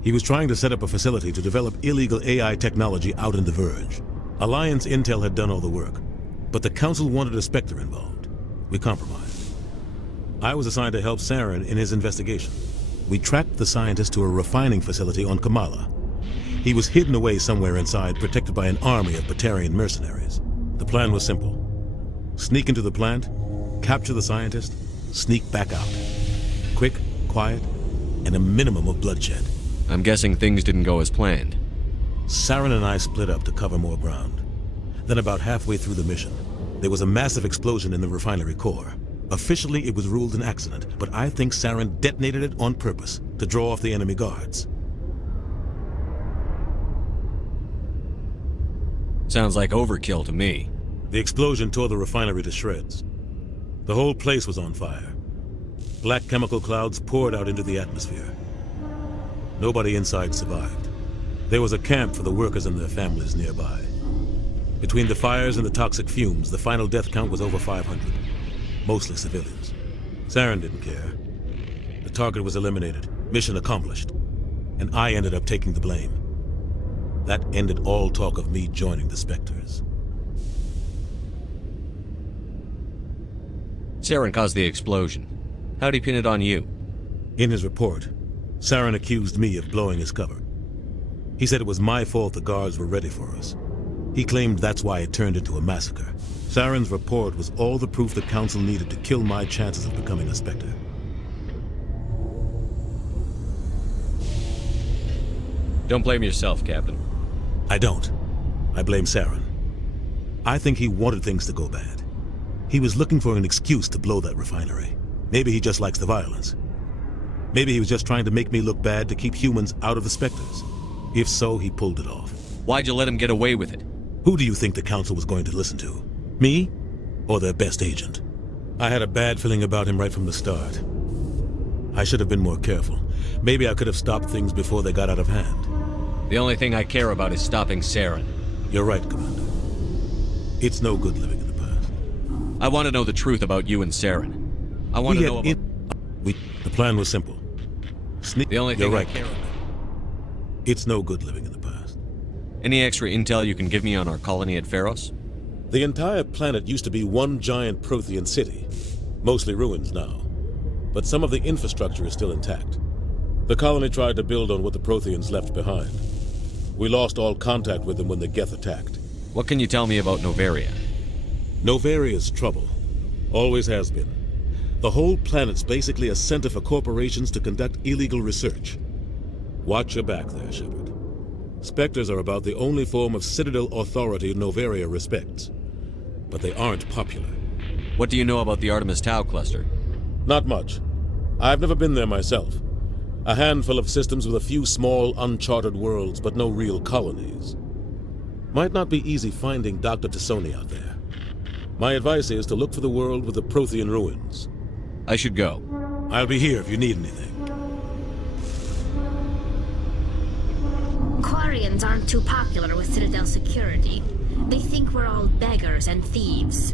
He was trying to set up a facility to develop illegal AI technology out in the Verge. Alliance intel had done all the work, but the Council wanted a Spectre involved. We compromised. I was assigned to help Saren in his investigation. We tracked the scientist to a refining facility on Kamala. He was hidden away somewhere inside, protected by an army of Batarian mercenaries. The plan was simple. Sneak into the plant, capture the scientist, sneak back out. Quick, quiet, and a minimum of bloodshed. I'm guessing things didn't go as planned. Saren and I split up to cover more ground. Then about halfway through the mission, there was a massive explosion in the refinery core. Officially, it was ruled an accident, but I think Saren detonated it on purpose to draw off the enemy guards. Sounds like overkill to me. The explosion tore the refinery to shreds. The whole place was on fire. Black chemical clouds poured out into the atmosphere. Nobody inside survived. There was a camp for the workers and their families nearby. Between the fires and the toxic fumes, the final death count was over 500. Mostly civilians. Saren didn't care. The target was eliminated, mission accomplished, and I ended up taking the blame. That ended all talk of me joining the Spectres. Saren caused the explosion. How'd he pin it on you? In his report, Saren accused me of blowing his cover. He said it was my fault the guards were ready for us. He claimed that's why it turned into a massacre. Saren's report was all the proof the Council needed to kill my chances of becoming a Spectre. Don't blame yourself, Captain. I don't. I blame Saren. I think he wanted things to go bad. He was looking for an excuse to blow that refinery. Maybe he just likes the violence. Maybe he was just trying to make me look bad to keep humans out of the Spectres. If so, he pulled it off. Why'd you let him get away with it? Who do you think the Council was going to listen to? Me? Or their best agent? I had a bad feeling about him right from the start. I should have been more careful. Maybe I could have stopped things before they got out of hand. The only thing I care about is stopping Saren. You're right, Commander. It's no good living in the past. I want to know the truth about you and Saren. I want to know about... The plan was simple. The only thing I care about. It's no good living in the past. Any extra intel you can give me on our colony at Pharos? The entire planet used to be one giant Prothean city. Mostly ruins now. But some of the infrastructure is still intact. The colony tried to build on what the Protheans left behind. We lost all contact with them when the Geth attacked. What can you tell me about Noveria? Novaria's trouble. Always has been. The whole planet's basically a center for corporations to conduct illegal research. Watch your back there, Shepard. Spectres are about the only form of Citadel authority Noveria respects. But they aren't popular. What do you know about the Artemis Tau cluster? Not much. I've never been there myself. A handful of systems with a few small, uncharted worlds, but no real colonies. Might not be easy finding Dr. T'Soni out there. My advice is to look for the world with the Prothean ruins. I should go. I'll be here if you need anything. Quarians aren't too popular with Citadel security. They think we're all beggars and thieves.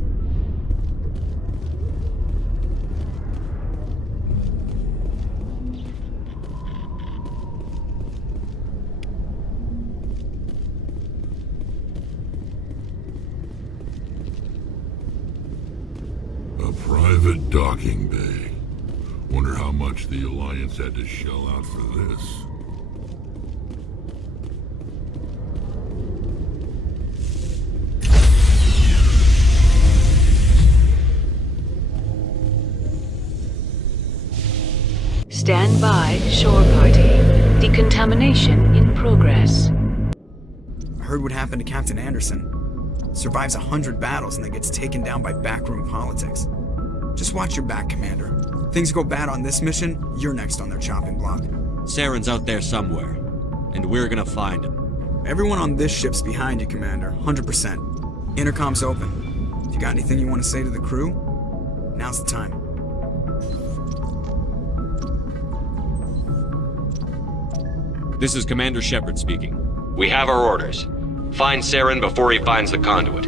A private docking bay. Wonder how much the Alliance had to shell out for this. Stand by, shore party. Decontamination in progress. I heard what happened to Captain Anderson. Survives 100 battles and then gets taken down by backroom politics. Just watch your back, Commander. Things go bad on this mission, you're next on their chopping block. Saren's out there somewhere, and we're gonna find him. Everyone on this ship's behind you, Commander. 100%. Intercom's open. If you got anything you want to say to the crew, now's the time. This is Commander Shepard speaking. We have our orders. Find Saren before he finds the conduit.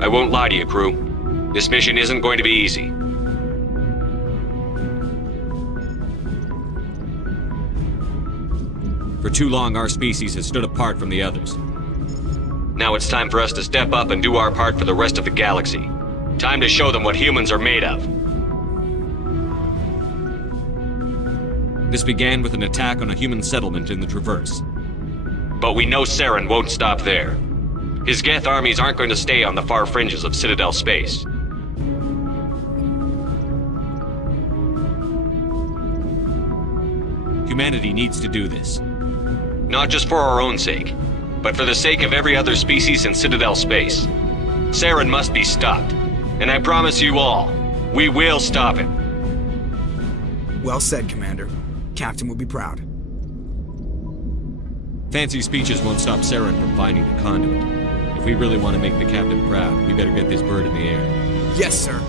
I won't lie to you, crew. This mission isn't going to be easy. For too long, our species has stood apart from the others. Now it's time for us to step up and do our part for the rest of the galaxy. Time to show them what humans are made of. This began with an attack on a human settlement in the Traverse. But we know Saren won't stop there. His Geth armies aren't going to stay on the far fringes of Citadel space. Humanity needs to do this. Not just for our own sake, but for the sake of every other species in Citadel space. Saren must be stopped. And I promise you all, we will stop him. Well said, Commander. Captain will be proud. Fancy speeches won't stop Saren from finding the conduit. If we really want to make the captain proud, we better get this bird in the air. Yes, sir.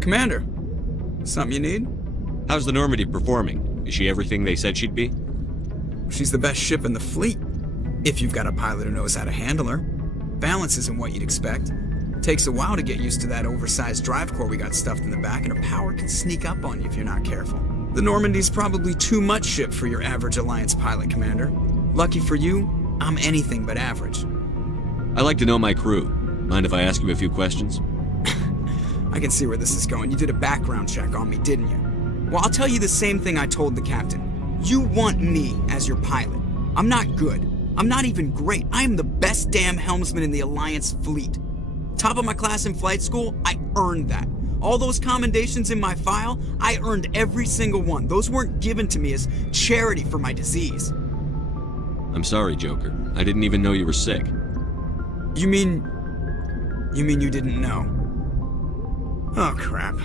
Commander, something you need? How's the Normandy performing? Is she everything they said she'd be? She's the best ship in the fleet. If you've got a pilot who knows how to handle her. Balance isn't what you'd expect. Takes a while to get used to that oversized drive core we got stuffed in the back, and her power can sneak up on you if you're not careful. The Normandy's probably too much ship for your average Alliance pilot, Commander. Lucky for you, I'm anything but average. I like to know my crew. Mind if I ask you a few questions? I can see where this is going. You did a background check on me, didn't you? Well, I'll tell you the same thing I told the captain. You want me as your pilot. I'm not good. I'm not even great. I am the best damn helmsman in the Alliance fleet. Top of my class in flight school, I earned that. All those commendations in my file, I earned every single one. Those weren't given to me as charity for my disease. I'm sorry, Joker. I didn't even know you were sick. You mean you didn't know? Oh, crap.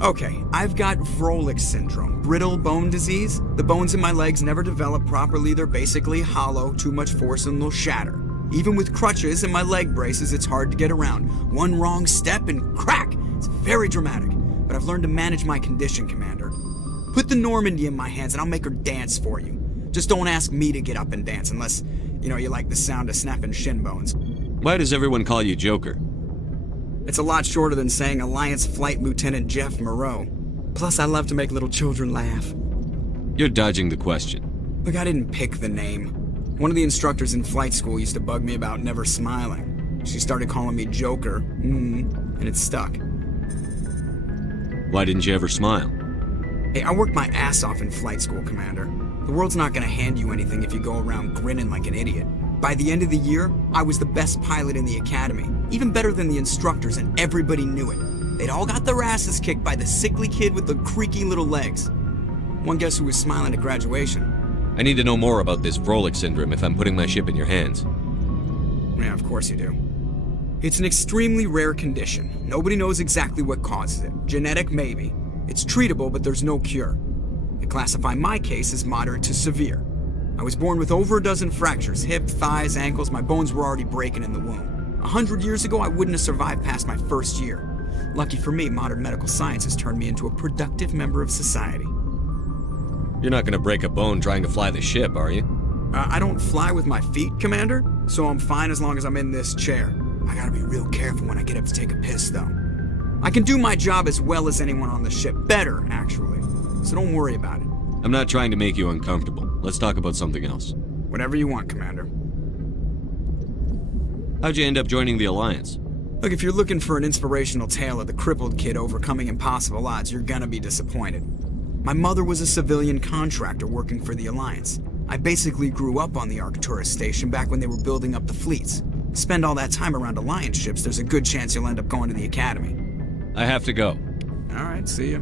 Okay, I've got Wrex syndrome, brittle bone disease. The bones in my legs never develop properly. They're basically hollow, too much force and they'll shatter. Even with crutches and my leg braces, it's hard to get around. One wrong step and crack! It's very dramatic, but I've learned to manage my condition, Commander. Put the Normandy in my hands and I'll make her dance for you. Just don't ask me to get up and dance unless, you like the sound of snapping shin bones. Why does everyone call you Joker? It's a lot shorter than saying Alliance Flight Lieutenant Jeff Moreau. Plus, I love to make little children laugh. You're dodging the question. Look, I didn't pick the name. One of the instructors in flight school used to bug me about never smiling. She started calling me Joker, and it stuck. Why didn't you ever smile? Hey, I worked my ass off in flight school, Commander. The world's not gonna hand you anything if you go around grinning like an idiot. By the end of the year, I was the best pilot in the academy. Even better than the instructors, and everybody knew it. They'd all got their asses kicked by the sickly kid with the creaky little legs. One guess who was smiling at graduation? I need to know more about this Wrex syndrome if I'm putting my ship in your hands. Yeah, of course you do. It's an extremely rare condition. Nobody knows exactly what causes it. Genetic, maybe. It's treatable, but there's no cure. They classify my case as moderate to severe. I was born with over a dozen fractures, hip, thighs, ankles. My bones were already breaking in the womb. 100 years ago, I wouldn't have survived past my first year. Lucky for me, modern medical science has turned me into a productive member of society. You're not gonna break a bone trying to fly the ship, are you? I don't fly with my feet, Commander, so I'm fine as long as I'm in this chair. I gotta be real careful when I get up to take a piss, though. I can do my job as well as anyone on the ship. Better, actually. So don't worry about it. I'm not trying to make you uncomfortable. Let's talk about something else. Whatever you want, Commander. How'd you end up joining the Alliance? Look, if you're looking for an inspirational tale of the crippled kid overcoming impossible odds, you're gonna be disappointed. My mother was a civilian contractor working for the Alliance. I basically grew up on the Arcturus station back when they were building up the fleets. Spend all that time around Alliance ships, there's a good chance you'll end up going to the Academy. I have to go. All right, see ya.